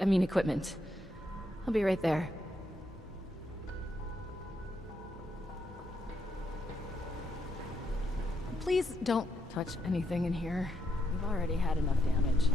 I mean equipment. I'll be right there. Please don't touch anything in here. We've already had enough damage.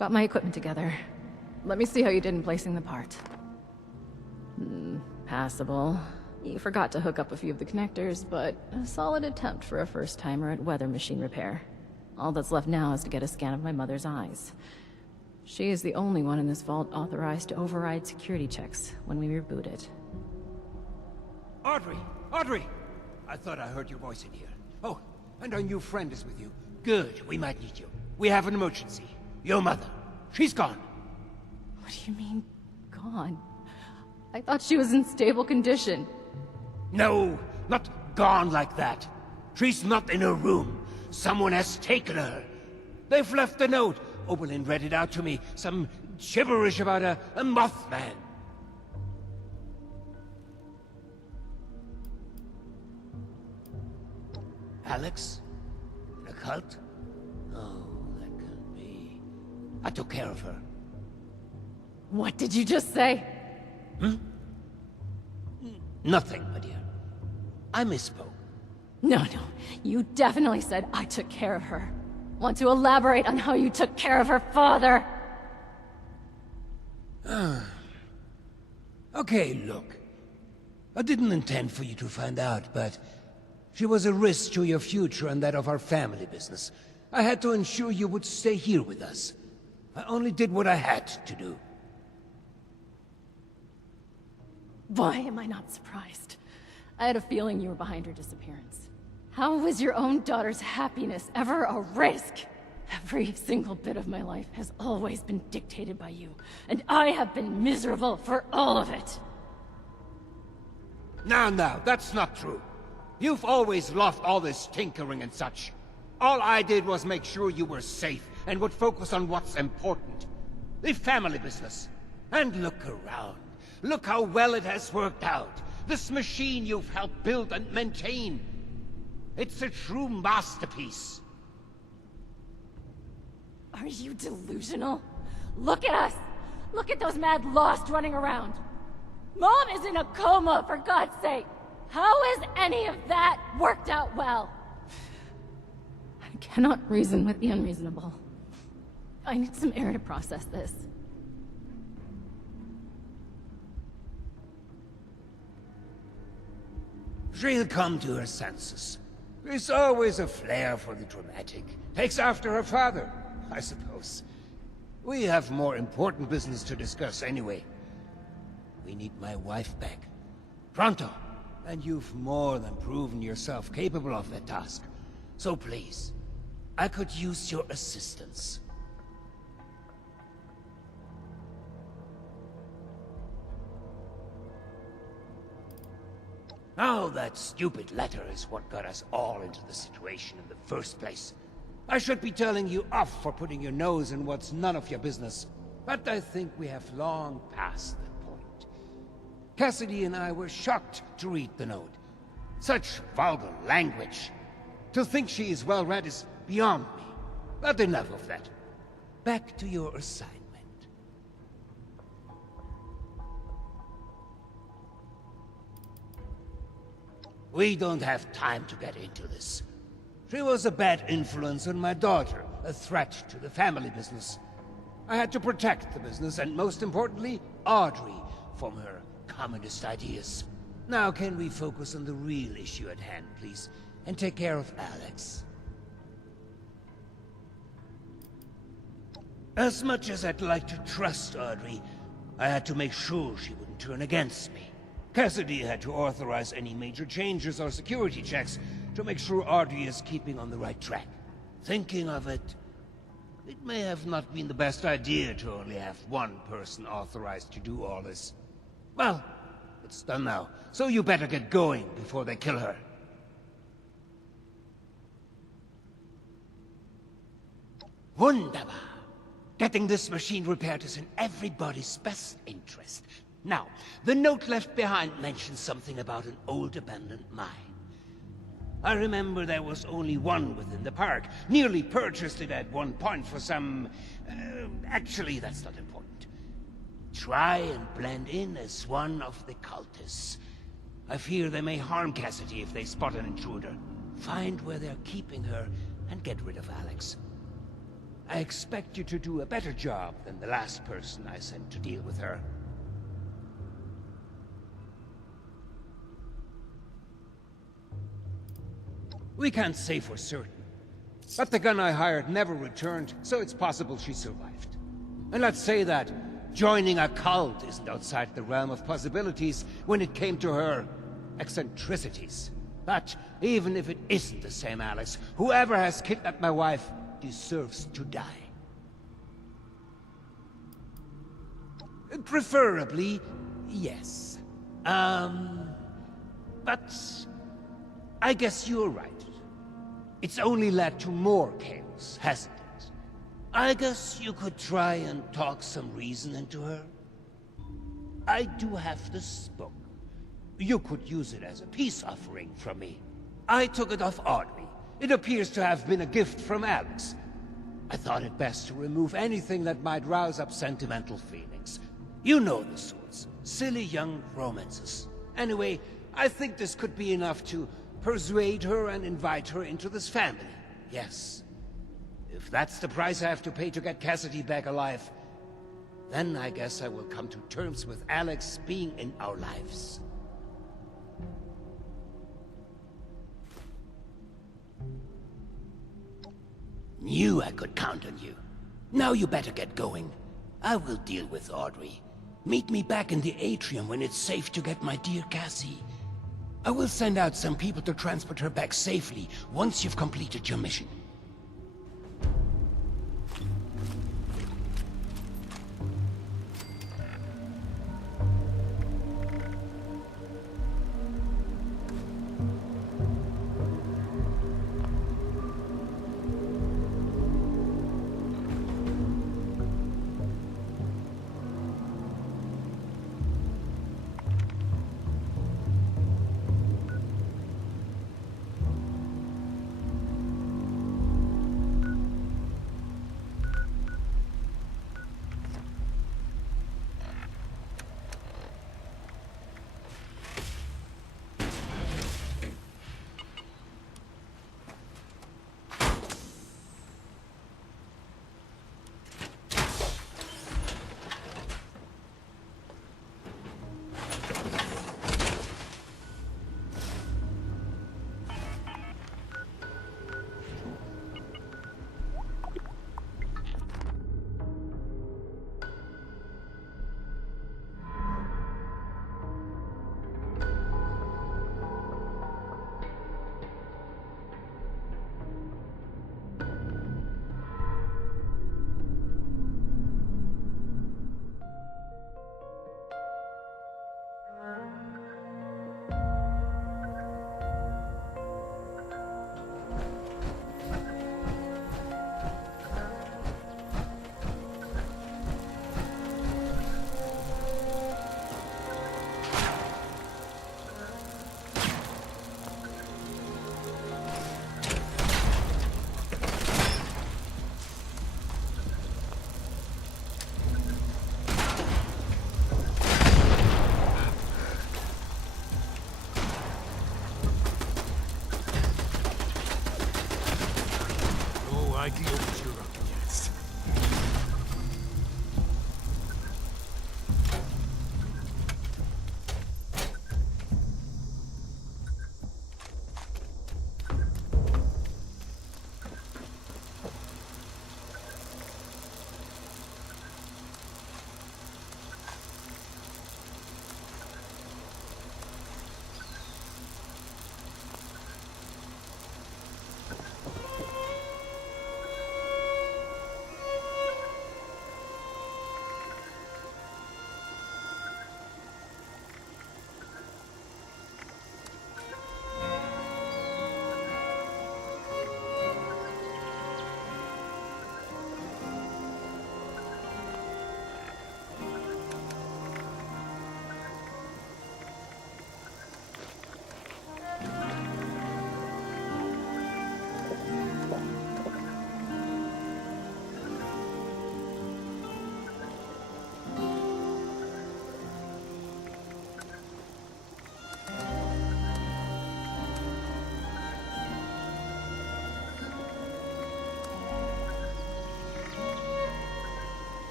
Got my equipment together. Let me see how you did in placing the part. Passable. You forgot to hook up a few of the connectors, but a solid attempt for a first-timer at weather machine repair. All that's left now is to get a scan of my mother's eyes. She is the only one in this vault authorized to override security checks when we reboot it. Audrey! Audrey! I thought I heard your voice in here. Oh, and our new friend is with you. Good, we might need you. We have an emergency. Your mother. She's gone. What do you mean, gone? I thought she was in stable condition. No, not gone like that. She's not in her room. Someone has taken her. They've left a note. Oberlin read it out to me. Some gibberish about a Mothman. Alex? In a cult? Oh, that can't be. I took care of her. What did you just say? Nothing, my dear. I misspoke. No, you definitely said I took care of her. Want to elaborate on how you took care of her father? Okay, look. I didn't intend for you to find out, but she was a risk to your future and that of our family business. I had to ensure you would stay here with us. I only did what I had to do. Why am I not surprised? I had a feeling you were behind her disappearance. How was your own daughter's happiness ever a risk? Every single bit of my life has always been dictated by you, and I have been miserable for all of it. Now, that's not true. You've always loved all this tinkering and such. All I did was make sure you were safe and would focus on what's important. The family business. And look around. Look how well it has worked out. This machine you've helped build and maintain. It's a true masterpiece. Are you delusional? Look at us! Look at those mad lost running around! Mom is in a coma, for God's sake! How has any of that worked out well? I cannot reason with the unreasonable. I need some air to process this. She'll come to her senses. There's always a flair for the dramatic. Takes after her father, I suppose. We have more important business to discuss anyway. We need my wife back. Pronto. And you've more than proven yourself capable of that task. So please, I could use your assistance. Oh, that stupid letter is what got us all into the situation in the first place. I should be telling you off for putting your nose in what's none of your business. But I think we have long passed that point. Cassidy and I were shocked to read the note. Such vulgar language. To think she is well read is beyond me. But enough of that. Back to your assignment. We don't have time to get into this. She was a bad influence on my daughter, a threat to the family business. I had to protect the business, and most importantly, Audrey, from her communist ideas. Now can we focus on the real issue at hand, please, and take care of Alex? As much as I'd like to trust Audrey, I had to make sure she wouldn't turn against me. Cassidy had to authorize any major changes or security checks to make sure Audrey is keeping on the right track. Thinking of it, it may have not been the best idea to only have one person authorized to do all this. Well, it's done now, so you better get going before they kill her. Wunderbar! Getting this machine repaired is in everybody's best interest. Now, the note left behind mentions something about an old abandoned mine. I remember there was only one within the park. Nearly purchased it at one point for some... actually, that's not important. Try and blend in as one of the cultists. I fear they may harm Cassidy if they spot an intruder. Find where they're keeping her and get rid of Alex. I expect you to do a better job than the last person I sent to deal with her. We can't say for certain, but the gun I hired never returned, so it's possible she survived. And let's say that joining a cult isn't outside the realm of possibilities when it came to her eccentricities. But even if it isn't the same Alex, whoever has kidnapped my wife deserves to die. Preferably, yes. But I guess you're right. It's only led to more chaos, hasn't it? I guess you could try and talk some reason into her. I do have this book. You could use it as a peace offering from me. I took it off Audrey. It appears to have been a gift from Alex. I thought it best to remove anything that might rouse up sentimental feelings. You know the sorts. Silly young romances. Anyway, I think this could be enough to persuade her and invite her into this family. Yes. If that's the price I have to pay to get Cassidy back alive, then I guess I will come to terms with Alex being in our lives. Knew I could count on you. Now you better get going. I will deal with Audrey. Meet me back in the atrium when it's safe to get my dear Cassie. I will send out some people to transport her back safely once you've completed your mission.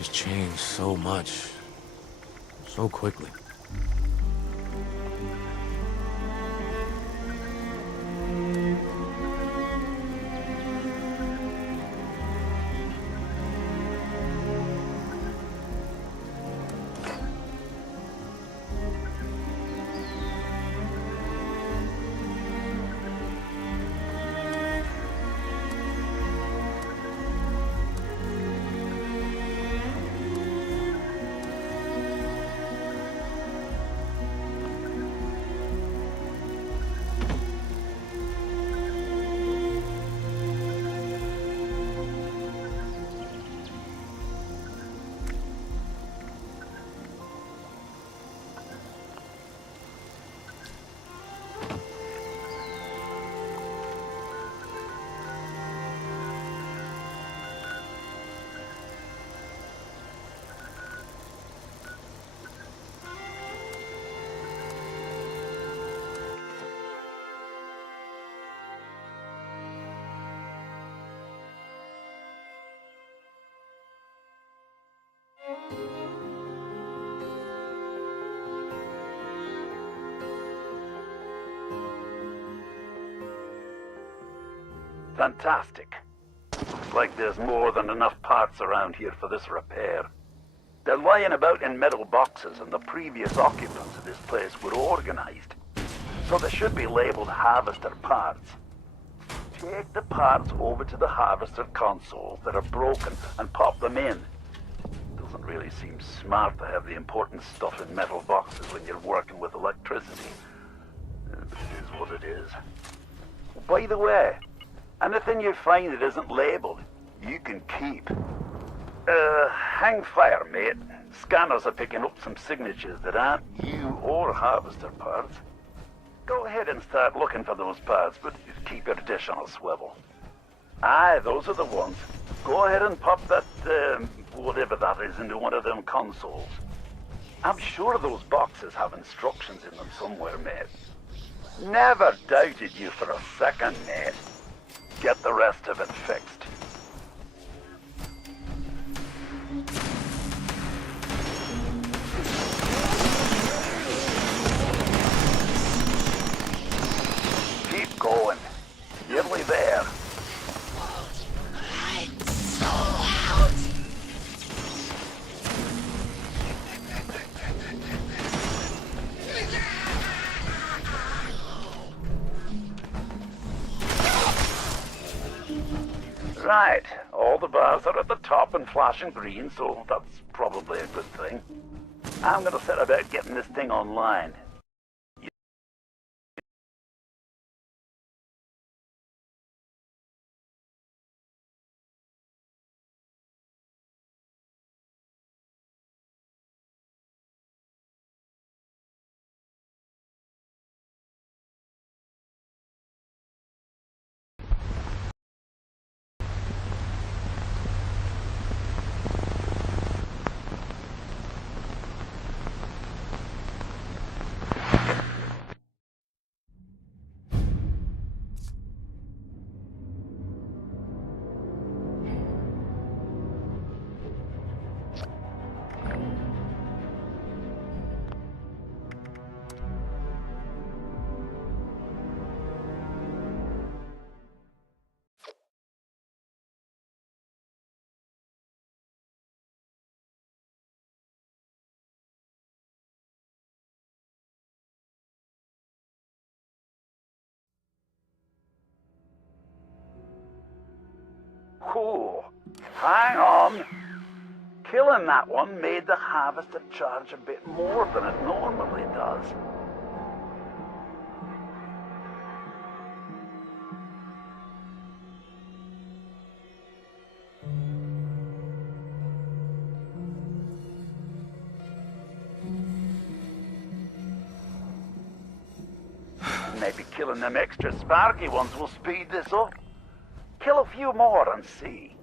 has changed so much, so quickly. Fantastic. Looks like there's more than enough parts around here for this repair. They're lying about in metal boxes, and the previous occupants of this place were organized. So they should be labeled harvester parts. Take the parts over to the harvester consoles that are broken and pop them in. Doesn't really seem smart to have the important stuff in metal boxes when you're working with electricity. But it is what it is. By the way, anything you find that isn't labeled, you can keep. Hang fire, mate. Scanners are picking up some signatures that aren't you or harvester parts. Go ahead and start looking for those parts, but keep your dish on a swivel. Aye, those are the ones. Go ahead and pop that, whatever that is, into one of them consoles. I'm sure those boxes have instructions in them somewhere, mate. Never doubted you for a second, mate. Get the rest of it fixed. Keep going. Nearly there. I'm so out. Right. All the bars are at the top and flashing green, so that's probably a good thing. I'm gonna set about getting this thing online. Cool. Hang on. Killing that one made the harvester charge a bit more than it normally does. Maybe killing them extra sparky ones will speed this up. Kill a few more and see.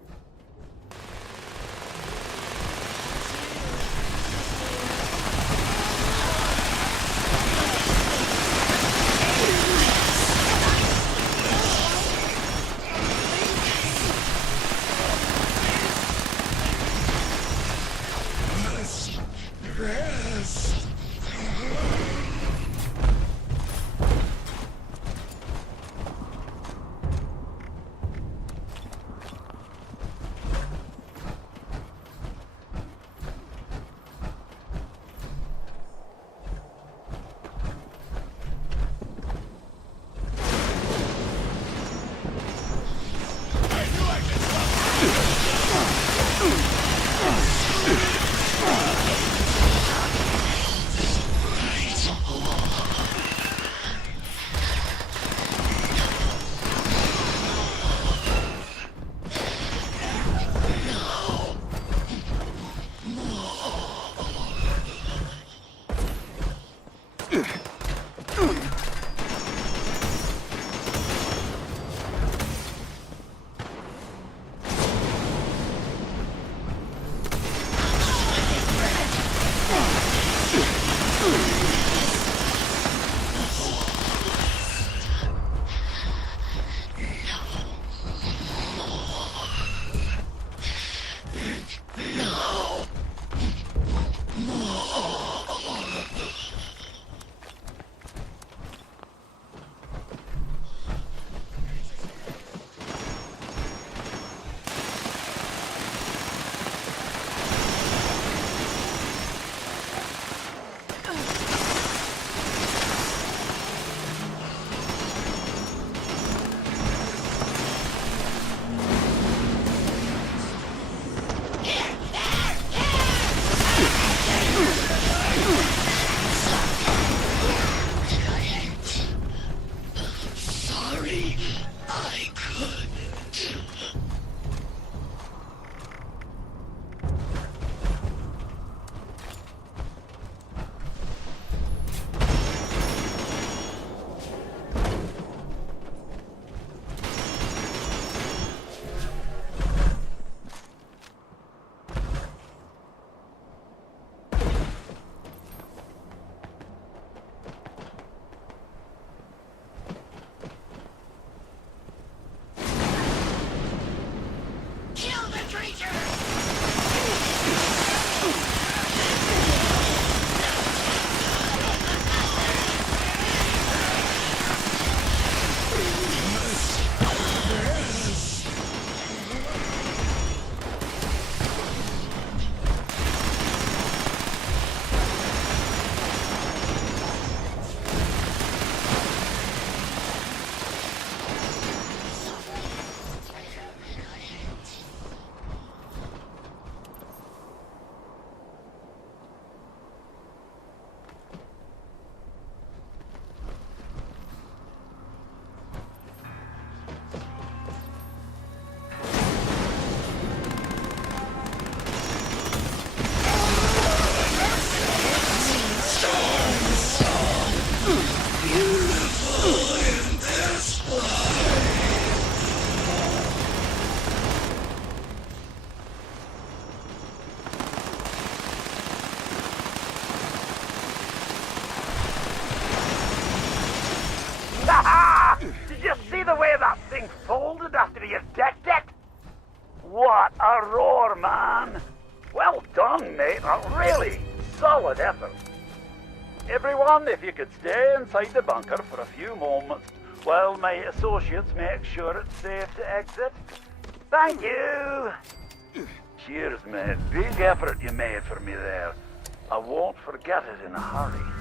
Did you see the way that thing folded after he attacked it? What a roar, man! Well done, mate. A really solid effort. Everyone, if you could stay inside the bunker for a few moments while my associates make sure it's safe to exit. Thank you! Cheers, mate. Big effort you made for me there. I won't forget it in a hurry.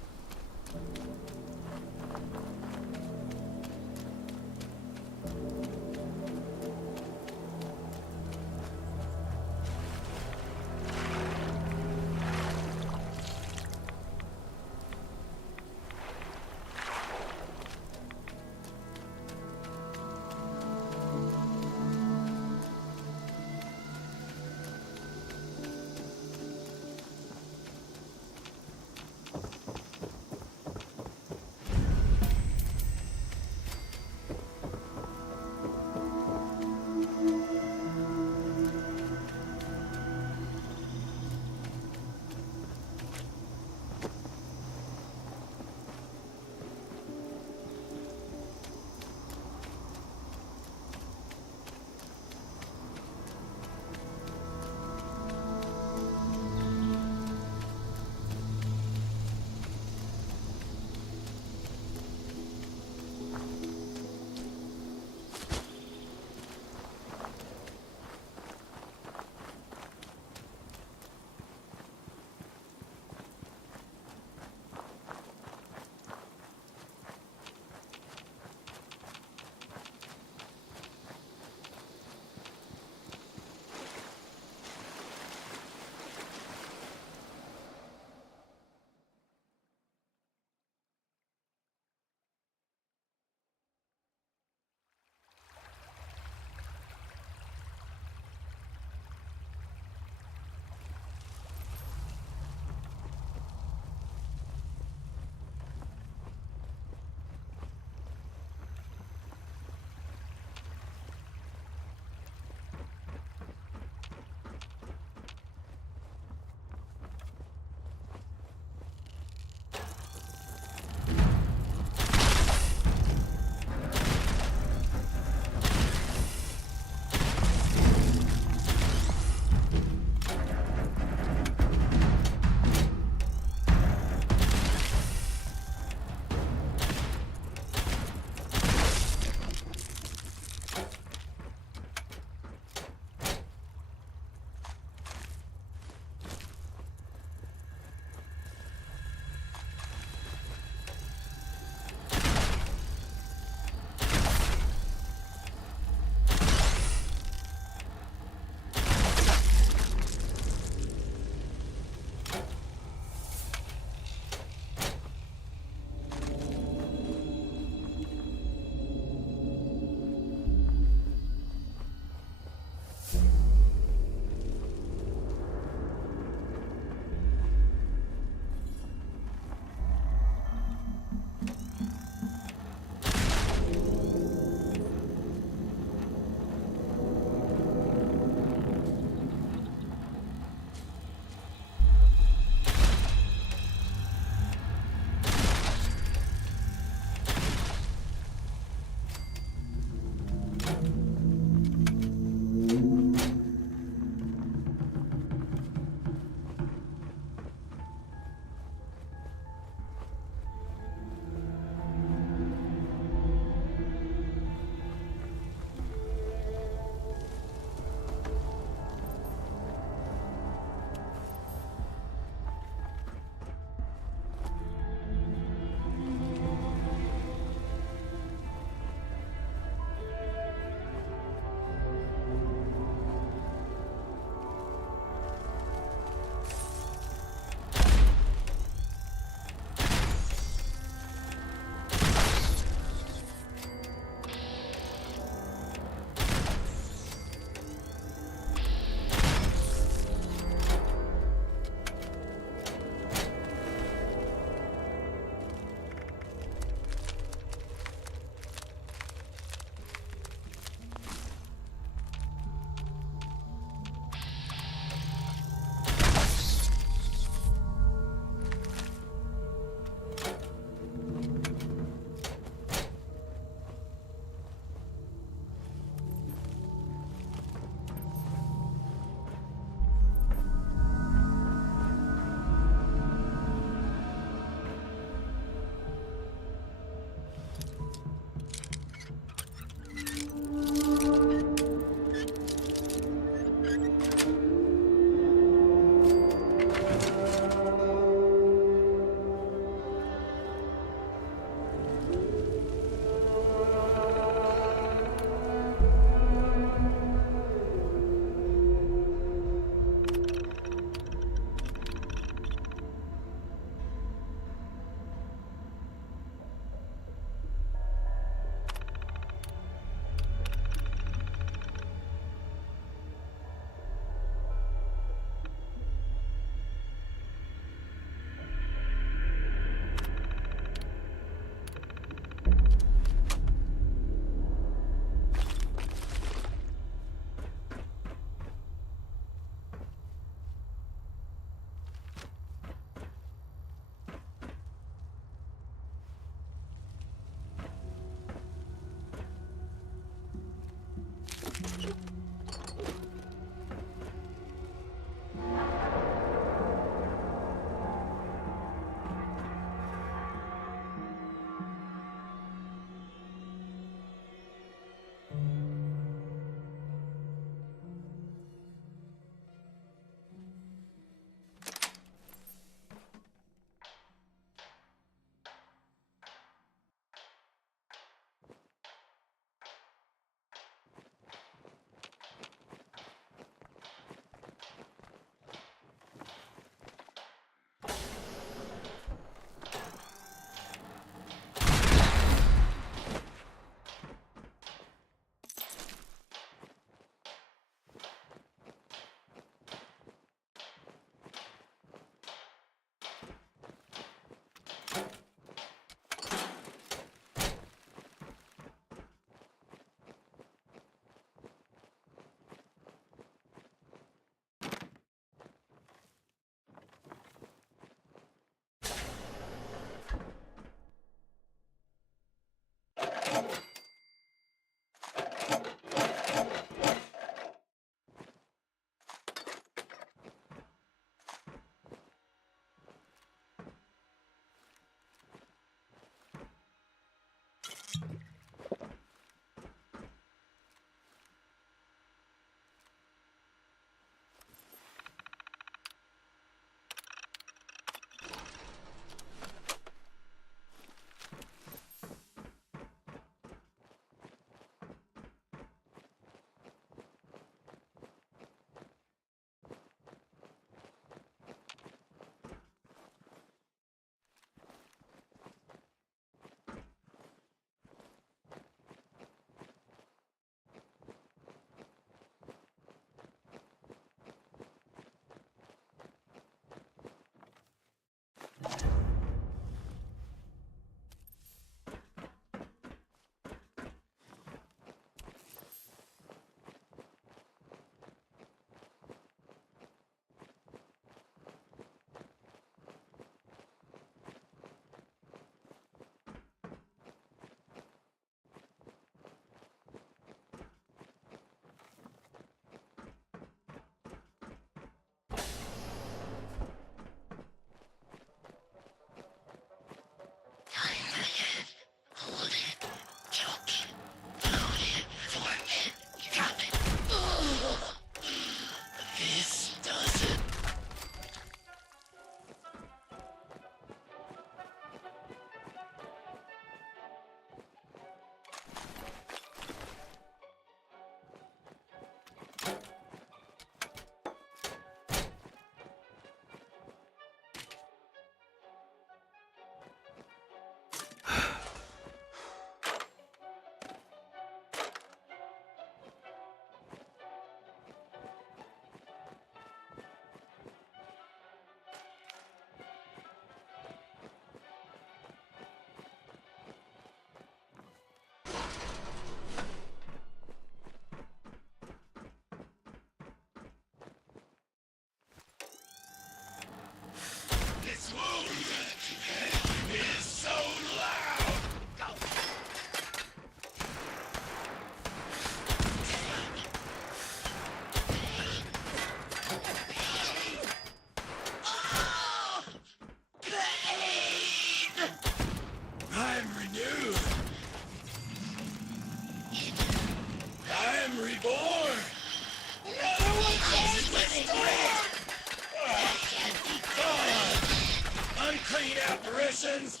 Unclean apparitions!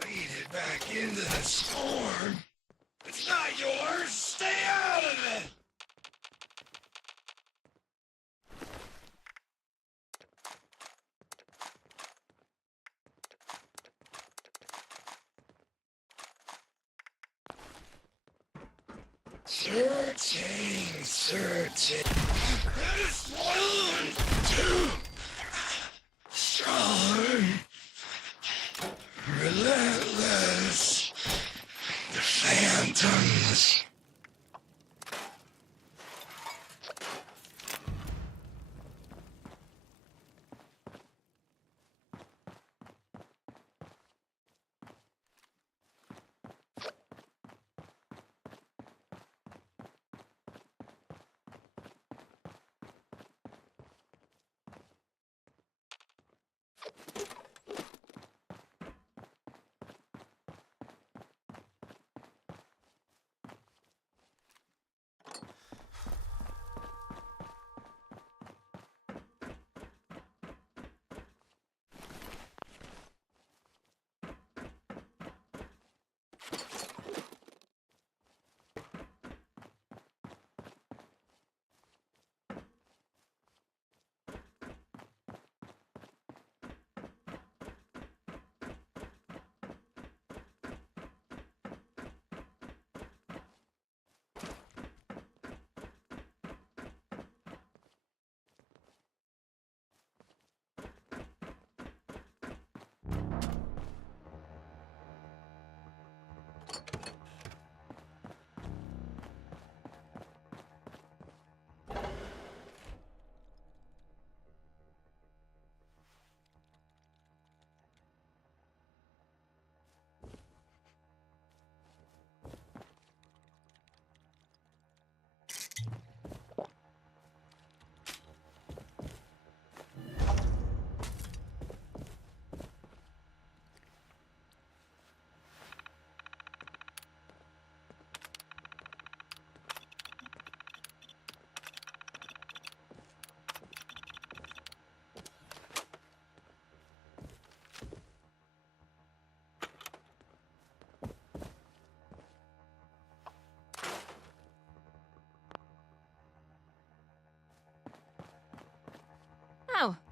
Beat it back into the storm. It's not yours. Stay out of it. Searching. This one, too strong, relentless. The phantoms.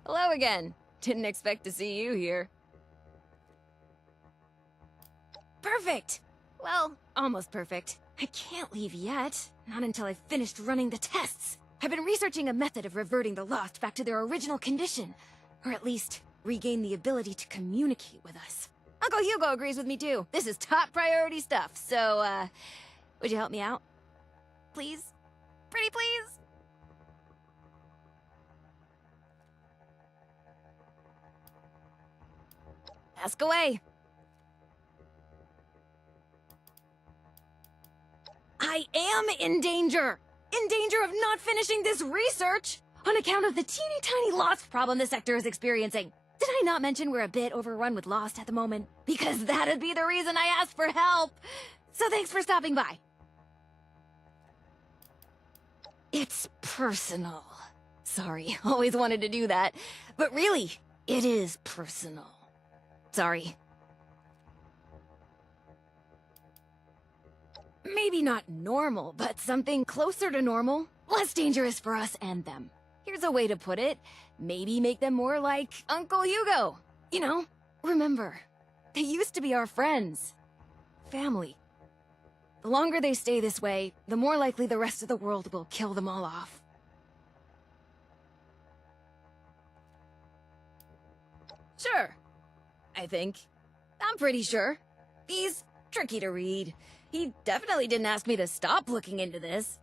Hello again. Didn't expect to see you here. Perfect! Well, almost perfect. I can't leave yet. Not until I've finished running the tests. I've been researching a method of reverting the Lost back to their original condition. Or at least, regain the ability to communicate with us. Uncle Hugo agrees with me too. This is top priority stuff, so, would you help me out? Please? Pretty please? Ask away. I am in danger! In danger of not finishing this research! On account of the teeny tiny Lost problem the sector is experiencing. Did I not mention we're a bit overrun with Lost at the moment? Because that'd be the reason I asked for help! So thanks for stopping by. It's personal. Sorry, always wanted to do that. But really, it is personal. Sorry. Maybe not normal, but something closer to normal. Less dangerous for us and them. Here's a way to put it. Maybe make them more like Uncle Hugo. You know, remember, they used to be our friends. Family. The longer they stay this way, the more likely the rest of the world will kill them all off. Sure. I think. I'm pretty sure. He's tricky to read. He definitely didn't ask me to stop looking into this.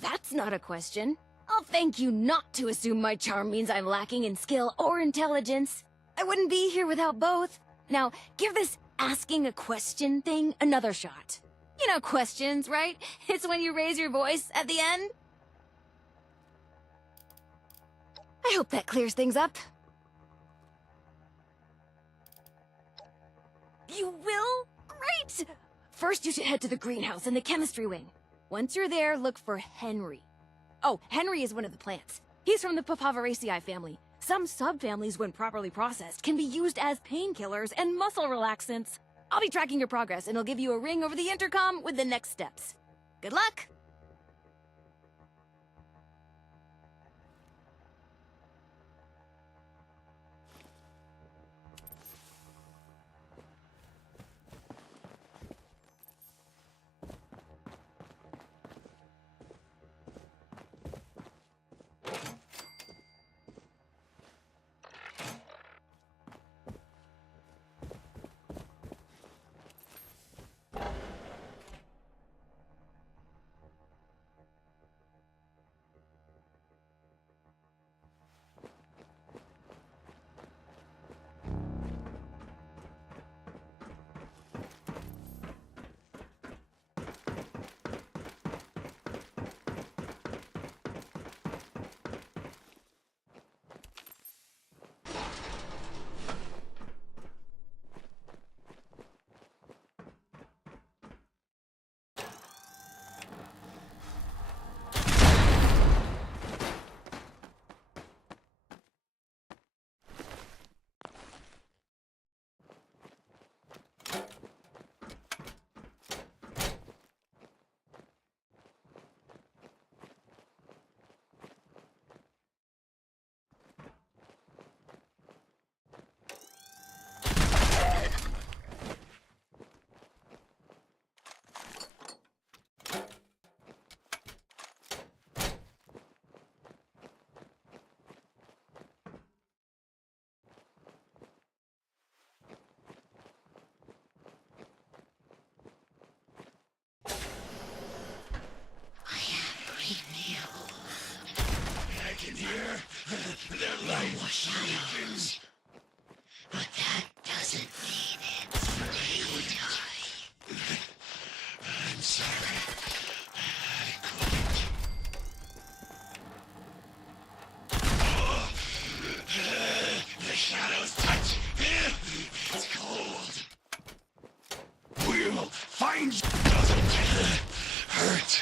That's not a question. I'll thank you not to assume my charm means I'm lacking in skill or intelligence. I wouldn't be here without both. Now, give this asking a question thing another shot. You know questions, right? It's when you raise your voice at the end. I hope that clears things up. You will? Great! First, you should head to the greenhouse in the chemistry wing. Once you're there, look for Henry. Oh, Henry is one of the plants. He's from the Papaveraceae family. Some subfamilies, when properly processed, can be used as painkillers and muscle relaxants. I'll be tracking your progress, and I'll give you a ring over the intercom with the next steps. Good luck! Their light shadows. But that doesn't mean it's daytime. I'm sorry. I couldn't. The shadows touch. It's cold. We'll find you. Doesn't hurt.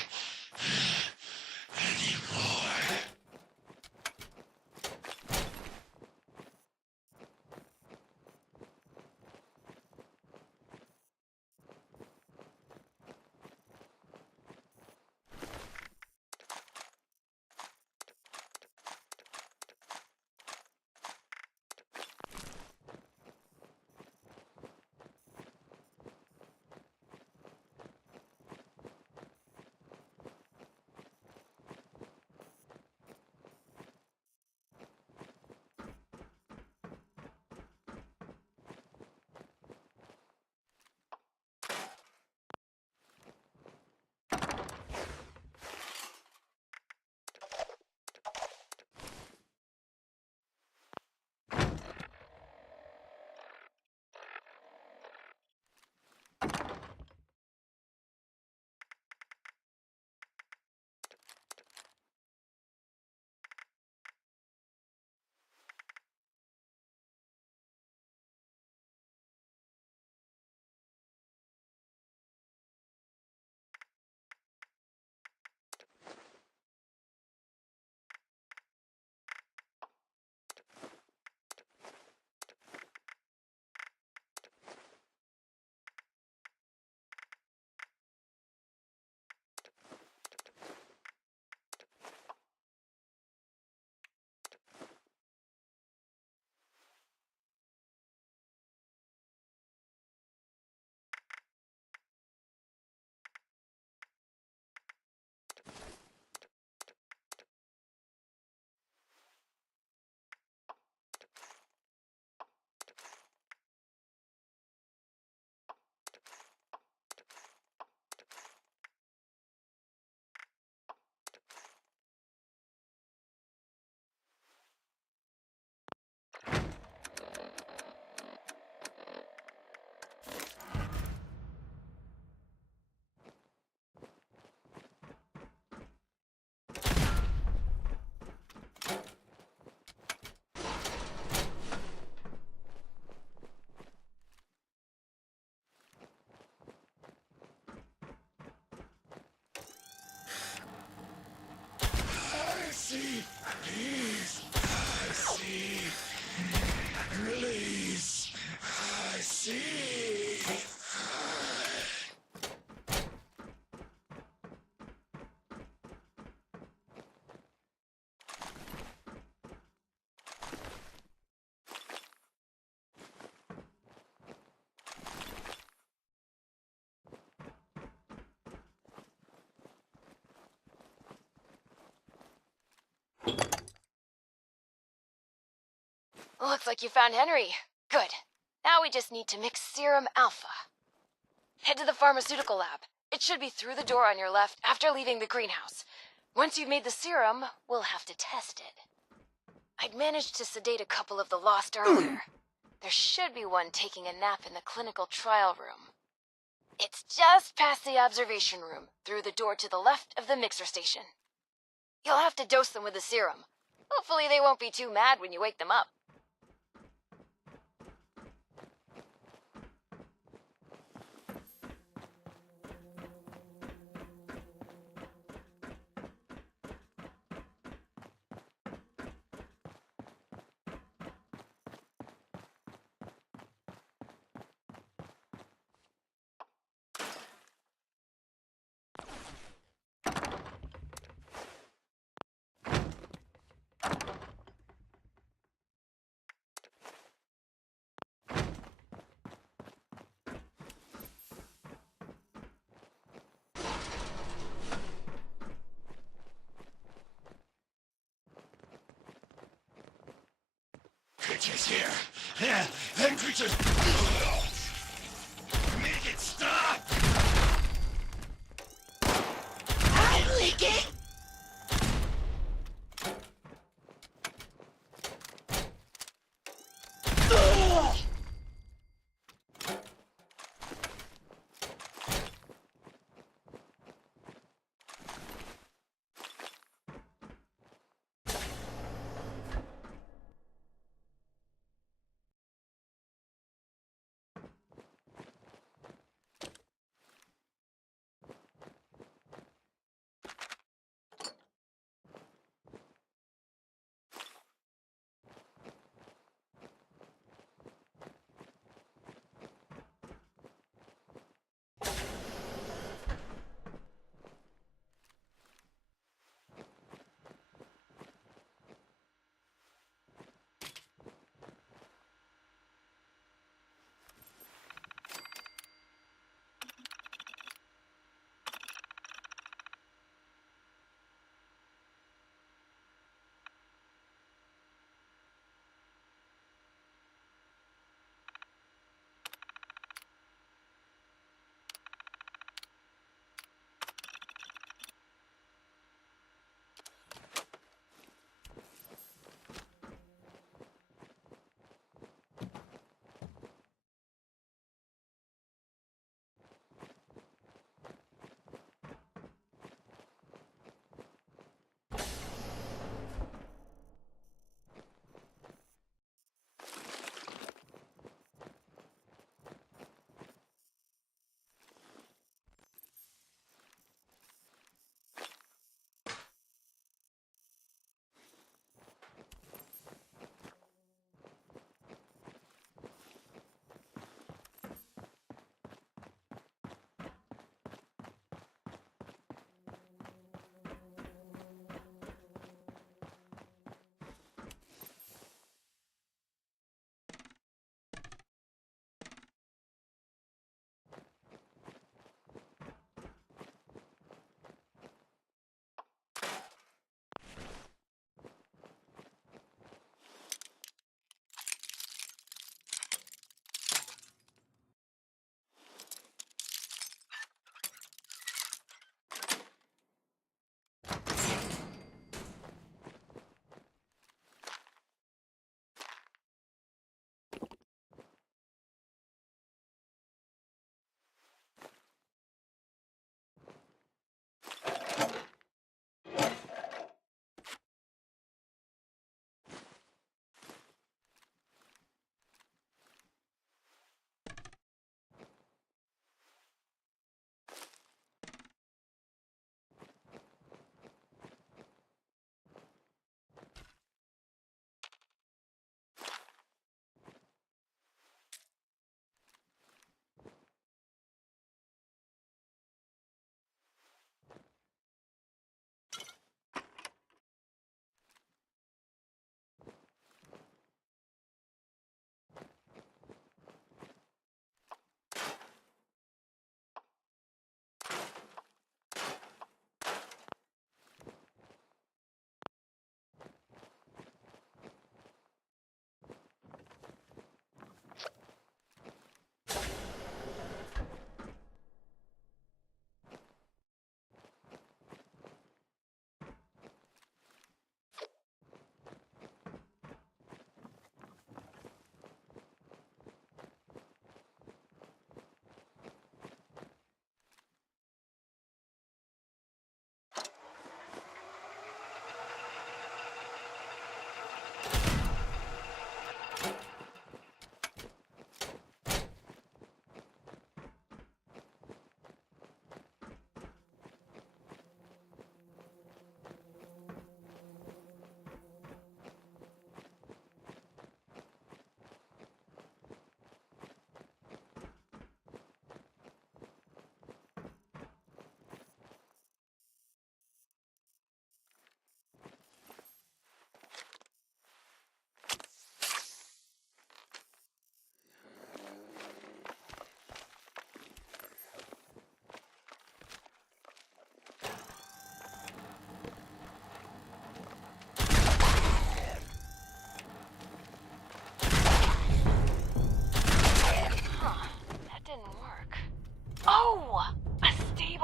like you found Henry. Good. Now we just need to mix Serum Alpha. Head to the pharmaceutical lab. It should be through the door on your left after leaving the greenhouse. Once you've made the serum, we'll have to test it. I'd managed to sedate a couple of the lost earlier. There should be one taking a nap in the clinical trial room. It's just past the observation room, through the door to the left of the mixer station. You'll have to dose them with the serum. Hopefully they won't be too mad when you wake them up. Creatures here. Yeah, them creatures. Make it stop. I'm leaking!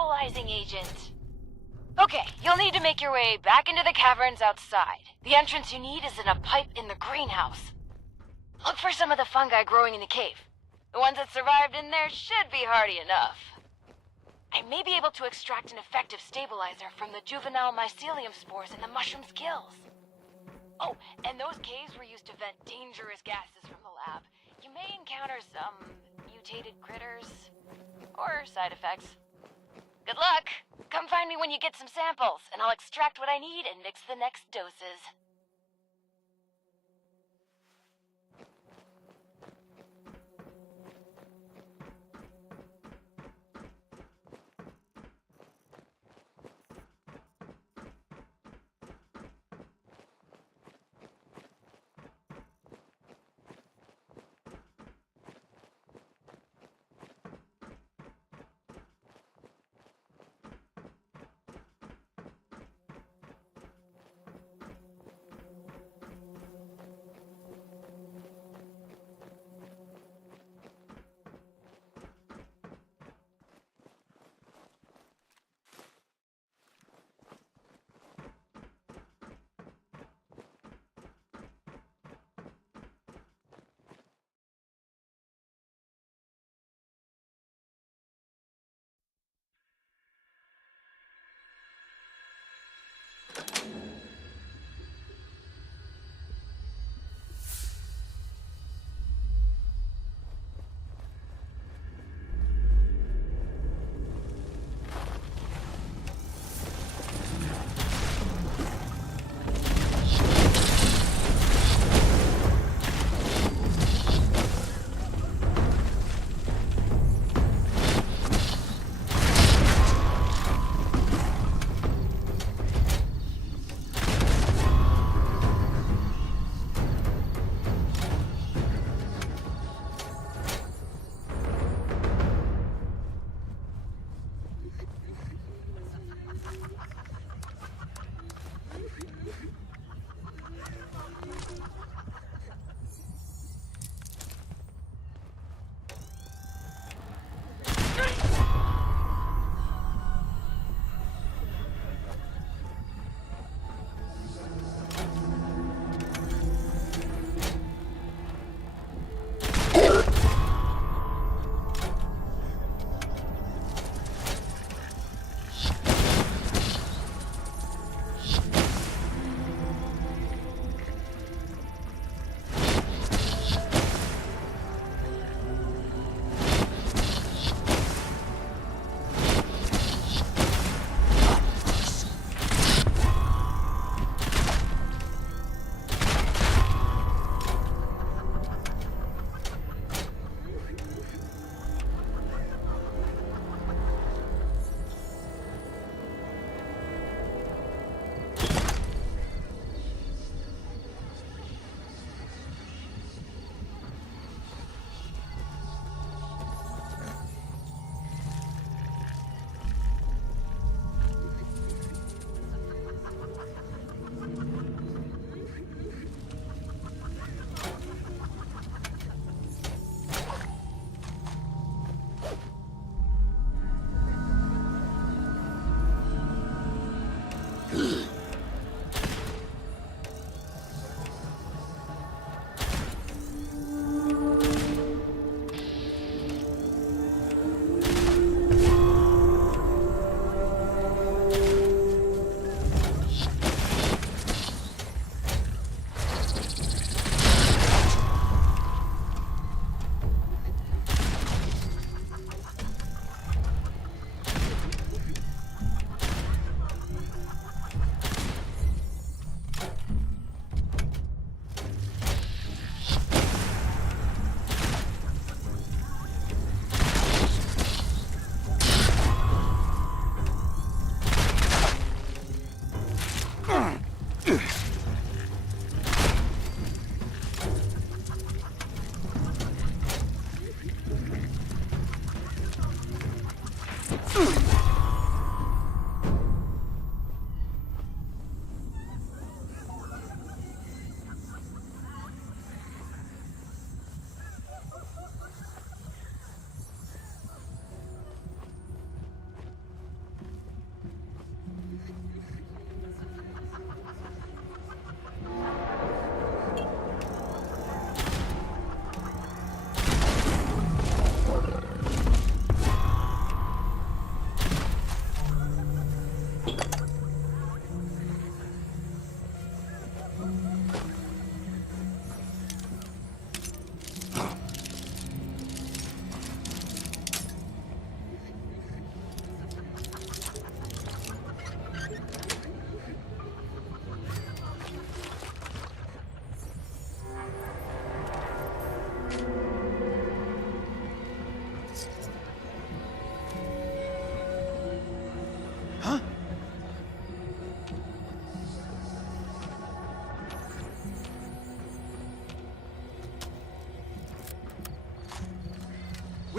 stabilizing agent. Okay, you'll need to make your way back into the caverns outside. The entrance you need is in a pipe in the greenhouse. Look for some of the fungi growing in the cave. The ones that survived in there should be hardy enough. I may be able to extract an effective stabilizer from the juvenile mycelium spores in the mushroom's gills. Oh, and those caves were used to vent dangerous gases from the lab. You may encounter some mutated critters or side effects. Good luck! Come find me when you get some samples, and I'll extract what I need and mix the next doses.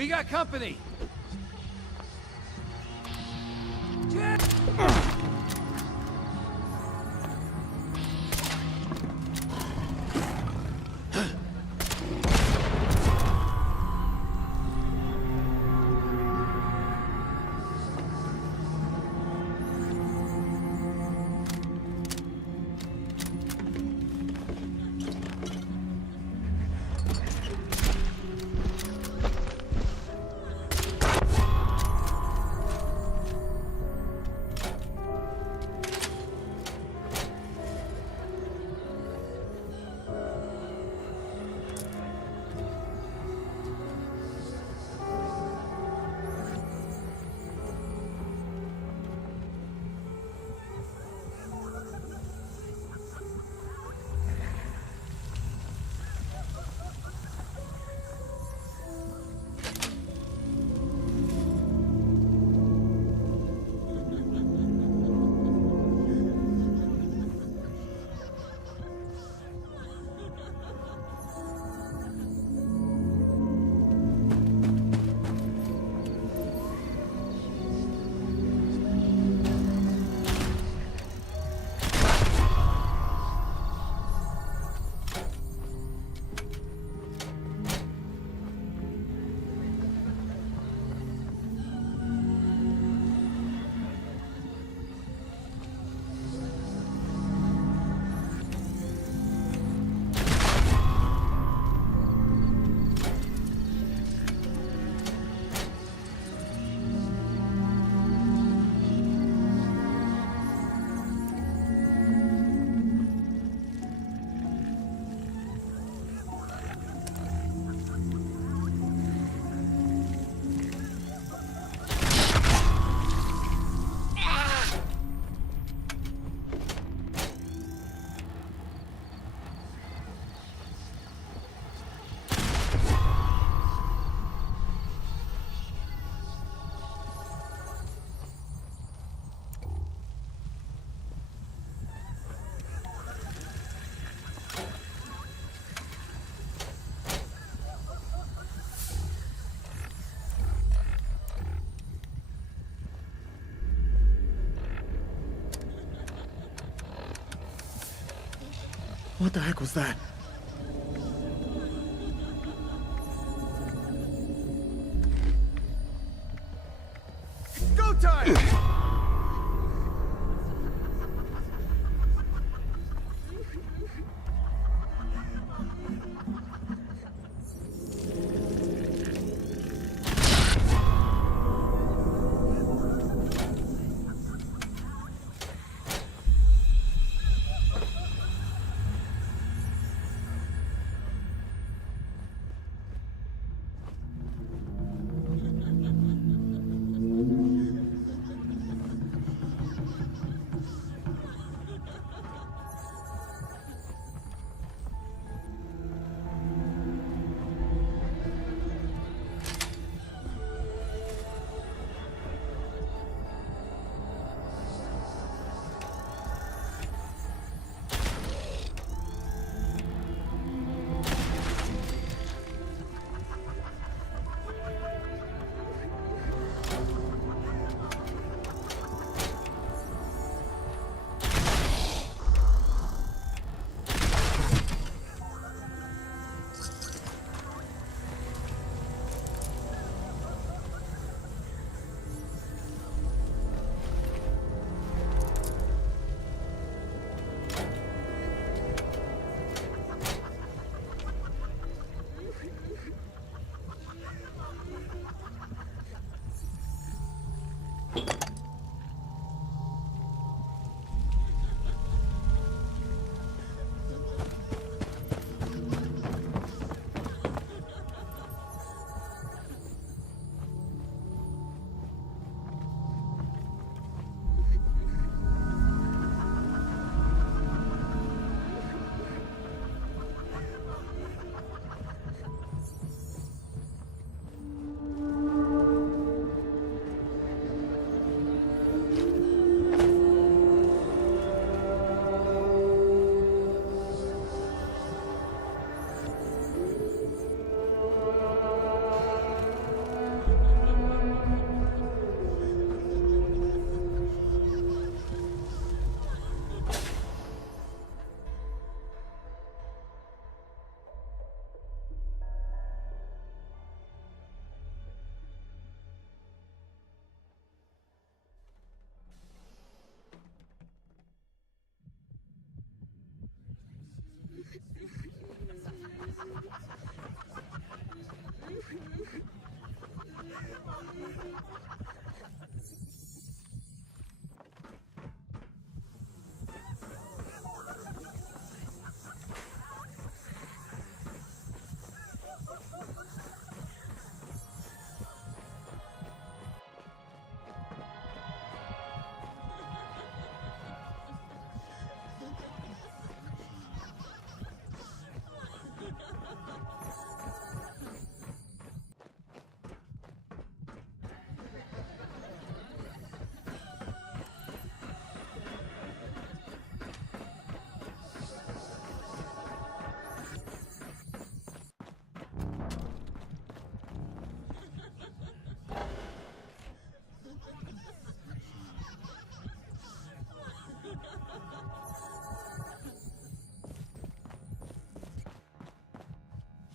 We got company! What the heck was that? Go time!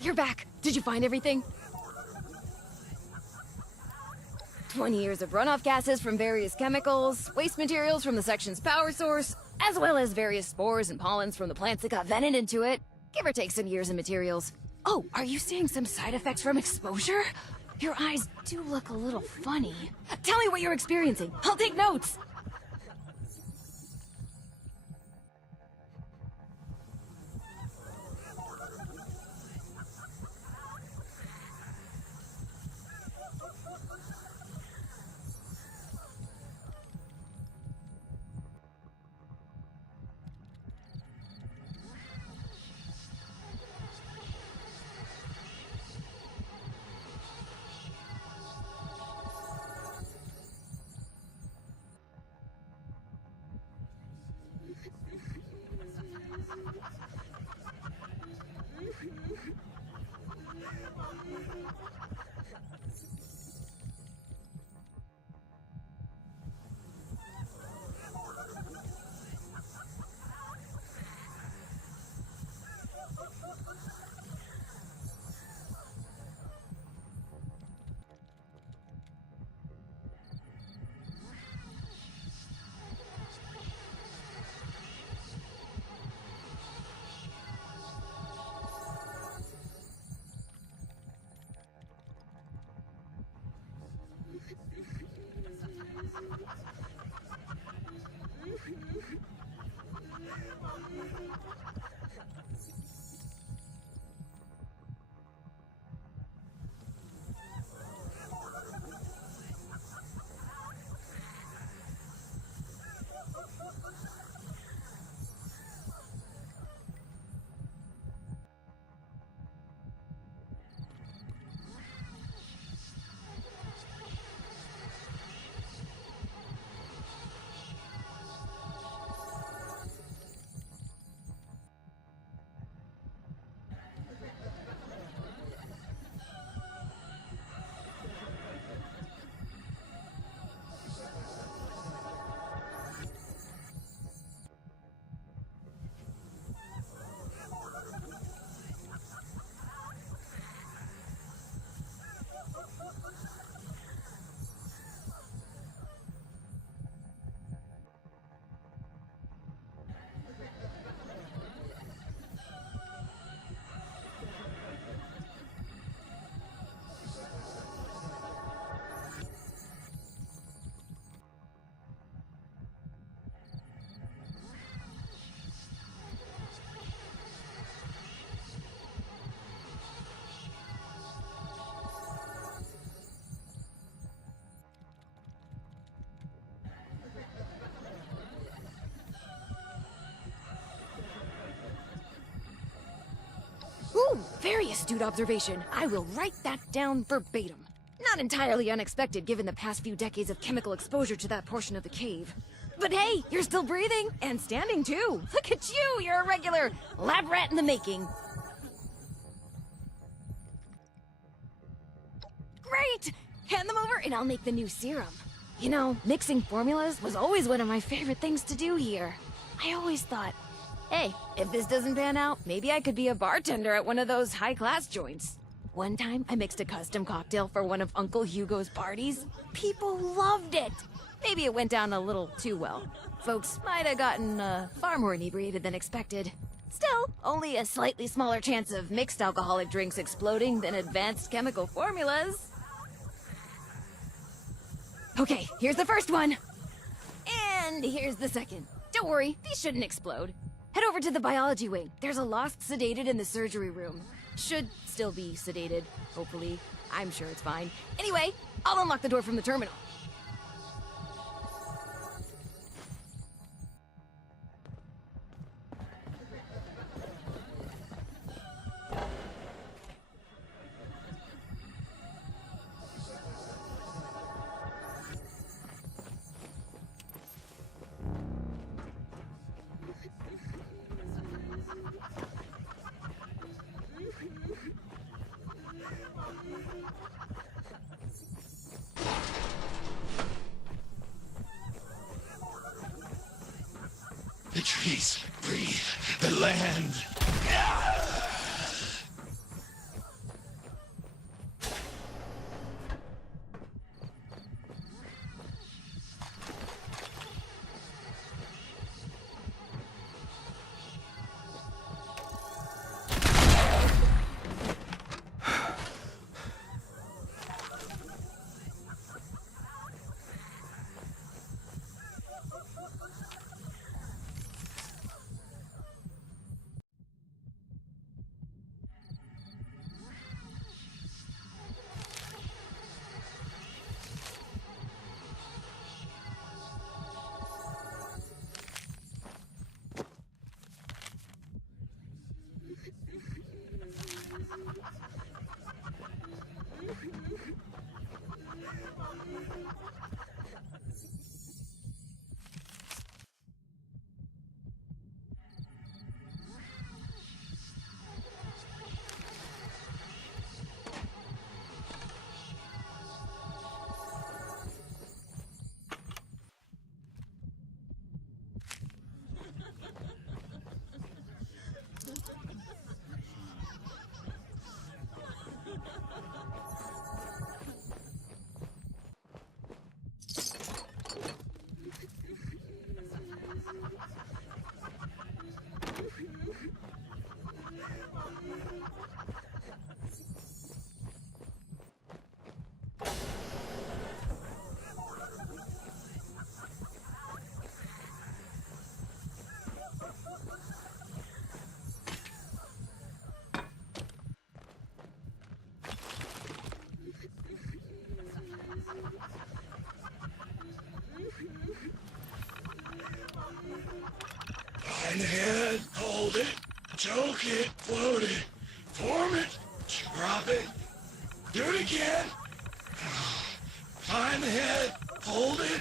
you're back. Did you find everything? 20 years of runoff gases from various chemicals, waste materials from the section's power source, as well as various spores and pollens from the plants that got vented into it. Give or take some years and materials. Oh, are you seeing some side effects from exposure? Your eyes do look a little funny. Tell me what you're experiencing. I'll take notes. Ooh, very astute observation. I will write that down verbatim. Not entirely unexpected given the past few decades of chemical exposure to that portion of the cave. But hey, you're still breathing, and standing too. Look at you, you're a regular lab rat in the making. Great! Hand them over and I'll make the new serum. You know, mixing formulas was always one of my favorite things to do here. I always thought, hey, if this doesn't pan out, maybe I could be a bartender at one of those high-class joints. One time, I mixed a custom cocktail for one of Uncle Hugo's parties. People loved it. Maybe it went down a little too well. Folks might have gotten far more inebriated than expected. Still, only a slightly smaller chance of mixed alcoholic drinks exploding than advanced chemical formulas. Okay, here's the first one. And here's the second. Don't worry, these shouldn't explode. Head over to the biology wing. There's a lost sedated in the surgery room. Should still be sedated, hopefully. I'm sure it's fine. Anyway, I'll unlock the door from the terminal. The trees breathe the land. hold it, choke it, float it, form it, drop it, do it again. Find the head, hold it.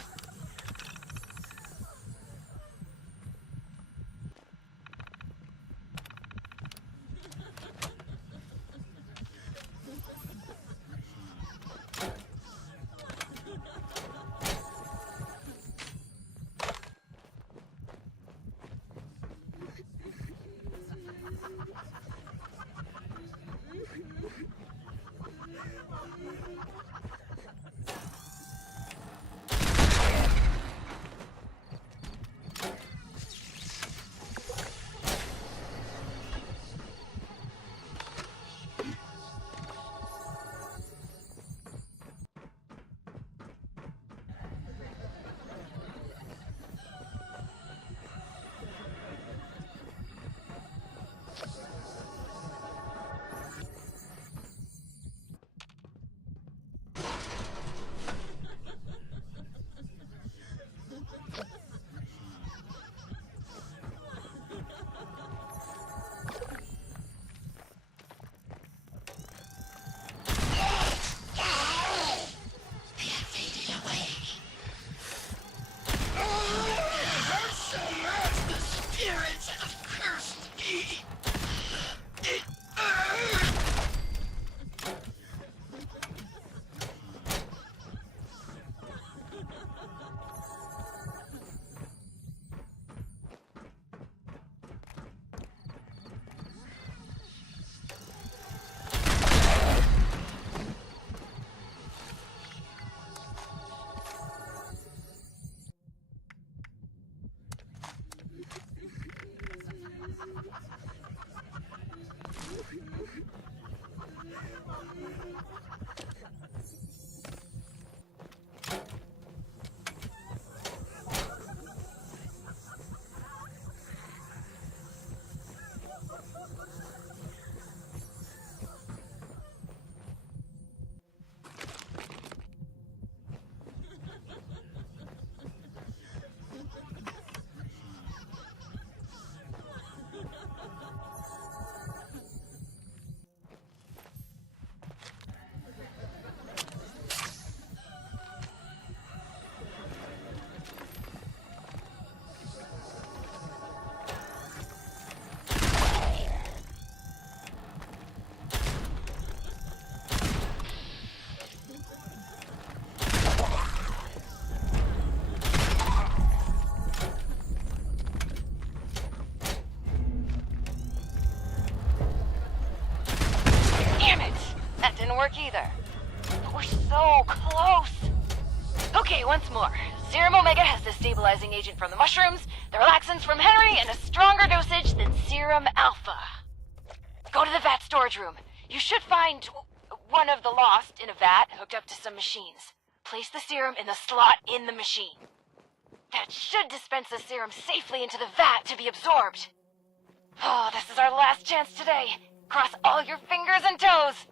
Didn't work either. But we're so close. Okay, once more. Serum Omega has the stabilizing agent from the mushrooms, the relaxants from Henry, and a stronger dosage than Serum Alpha. Go to the vat storage room. You should find one of the lost in a vat hooked up to some machines. Place the serum in the slot in the machine. That should dispense the serum safely into the vat to be absorbed. Oh, this is our last chance today. Cross all your fingers and toes.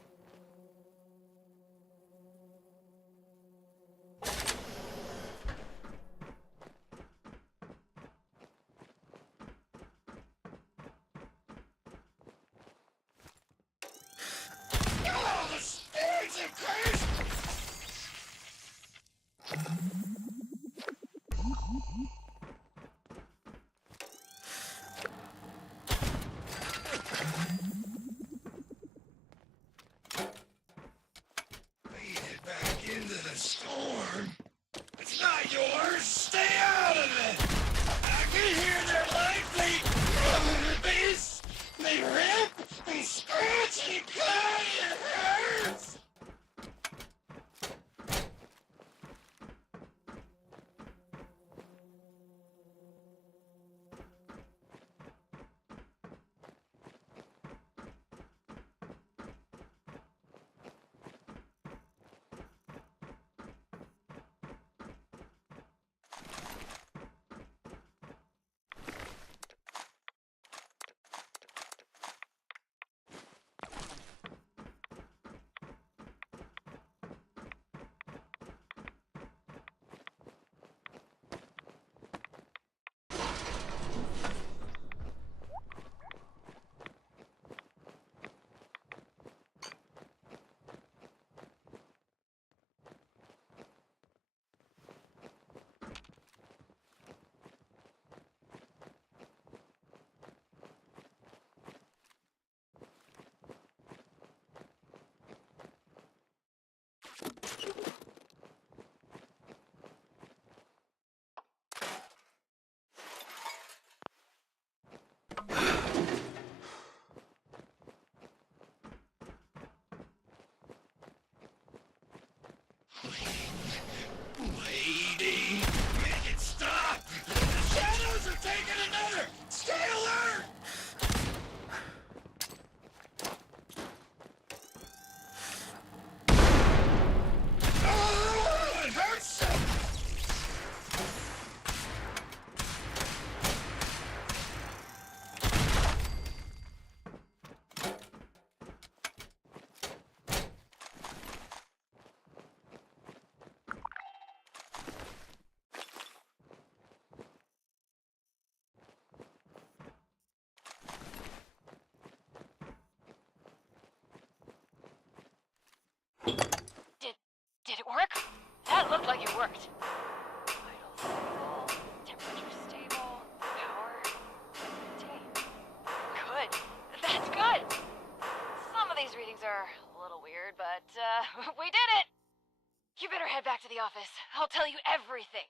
Lady, make it stop! The shadows are taking another! Stay alert! Oh, it hurts! Did it work? That looked like it worked. Vital stable, temperature stable, power maintained. Good. That's good. Some of these readings are a little weird, but we did it! You better head back to the office. I'll tell you everything.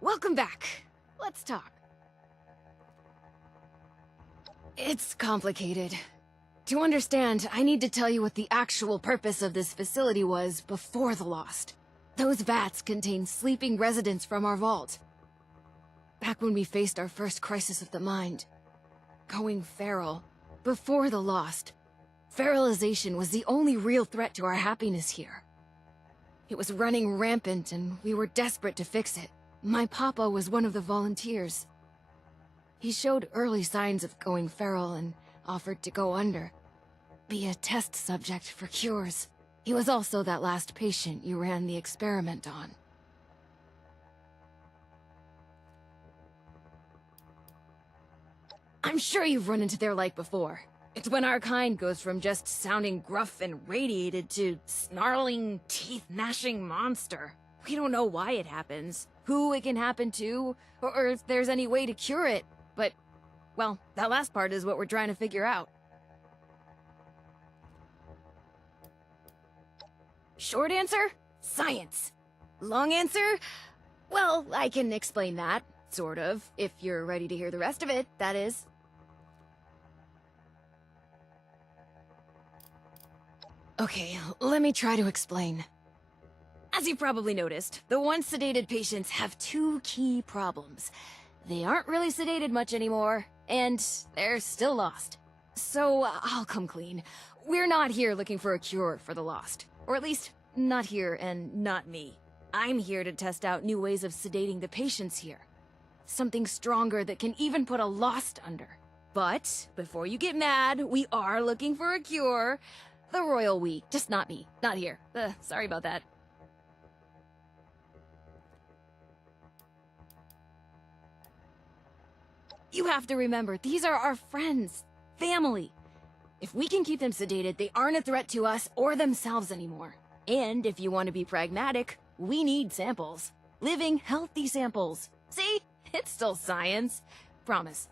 Welcome back. Let's talk. It's complicated. To understand, I need to tell you what the actual purpose of this facility was before the Lost. Those vats contain sleeping residents from our vault. Back when we faced our first crisis of the mind. Going feral. Before the Lost. Feralization was the only real threat to our happiness here. It was running rampant and we were desperate to fix it. My papa was one of the volunteers. He showed early signs of going feral and offered to go under. Be a test subject for cures. He was also that last patient you ran the experiment on. I'm sure you've run into their like before. It's when our kind goes from just sounding gruff and radiated to snarling, teeth-gnashing monster. We don't know why it happens, who it can happen to, or if there's any way to cure it, but, well, that last part is what we're trying to figure out. Short answer? Science. Long answer? Well, I can explain that, sort of, if you're ready to hear the rest of it, that is. Okay, let me try to explain. As you've probably noticed, the once sedated patients have two key problems. They aren't really sedated much anymore, and they're still lost. So, I'll come clean. We're not here looking for a cure for the lost. Or at least, not here and not me. I'm here to test out new ways of sedating the patients here. Something stronger that can even put a lost under. But, before you get mad, we are looking for a cure. The royal we, just not me. Not here. Sorry about that. You have to remember, these are our friends. Family. If we can keep them sedated, they aren't a threat to us or themselves anymore. And if you want to be pragmatic, we need samples. Living, healthy samples. See? It's still science. Promise.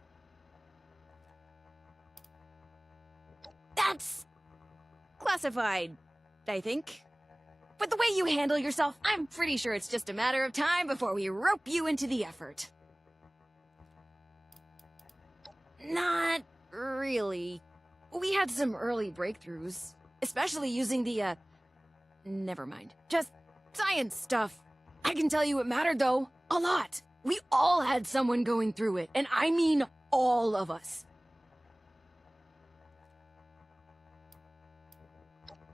That's classified, I think. But the way you handle yourself, I'm pretty sure it's just a matter of time before we rope you into the effort. Not really. We had some early breakthroughs, especially using the, never mind. Just science stuff. I can tell you it mattered, though. A lot. We all had someone going through it, and I mean all of us.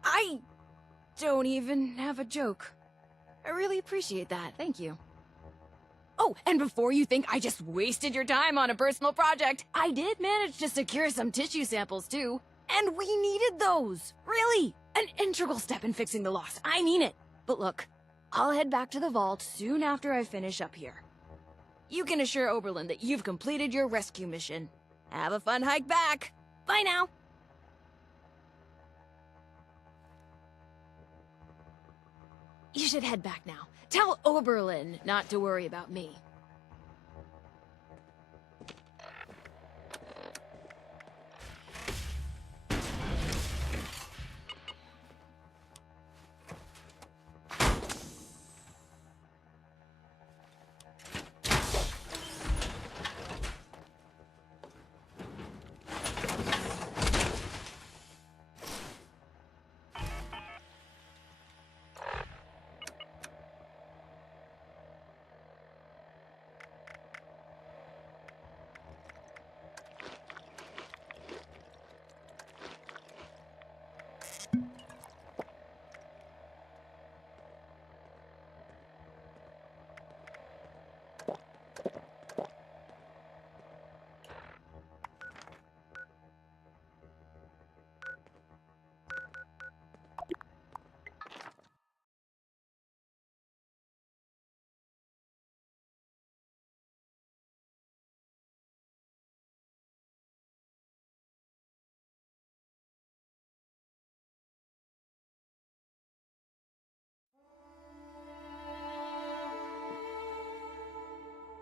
I don't even have a joke. I really appreciate that, thank you. Oh, and before you think I just wasted your time on a personal project, I did manage to secure some tissue samples too. And we needed those! Really! An integral step in fixing the loss, I mean it! But look, I'll head back to the vault soon after I finish up here. You can assure Oberlin that you've completed your rescue mission. Have a fun hike back! Bye now! You should head back now. Tell Oberlin not to worry about me.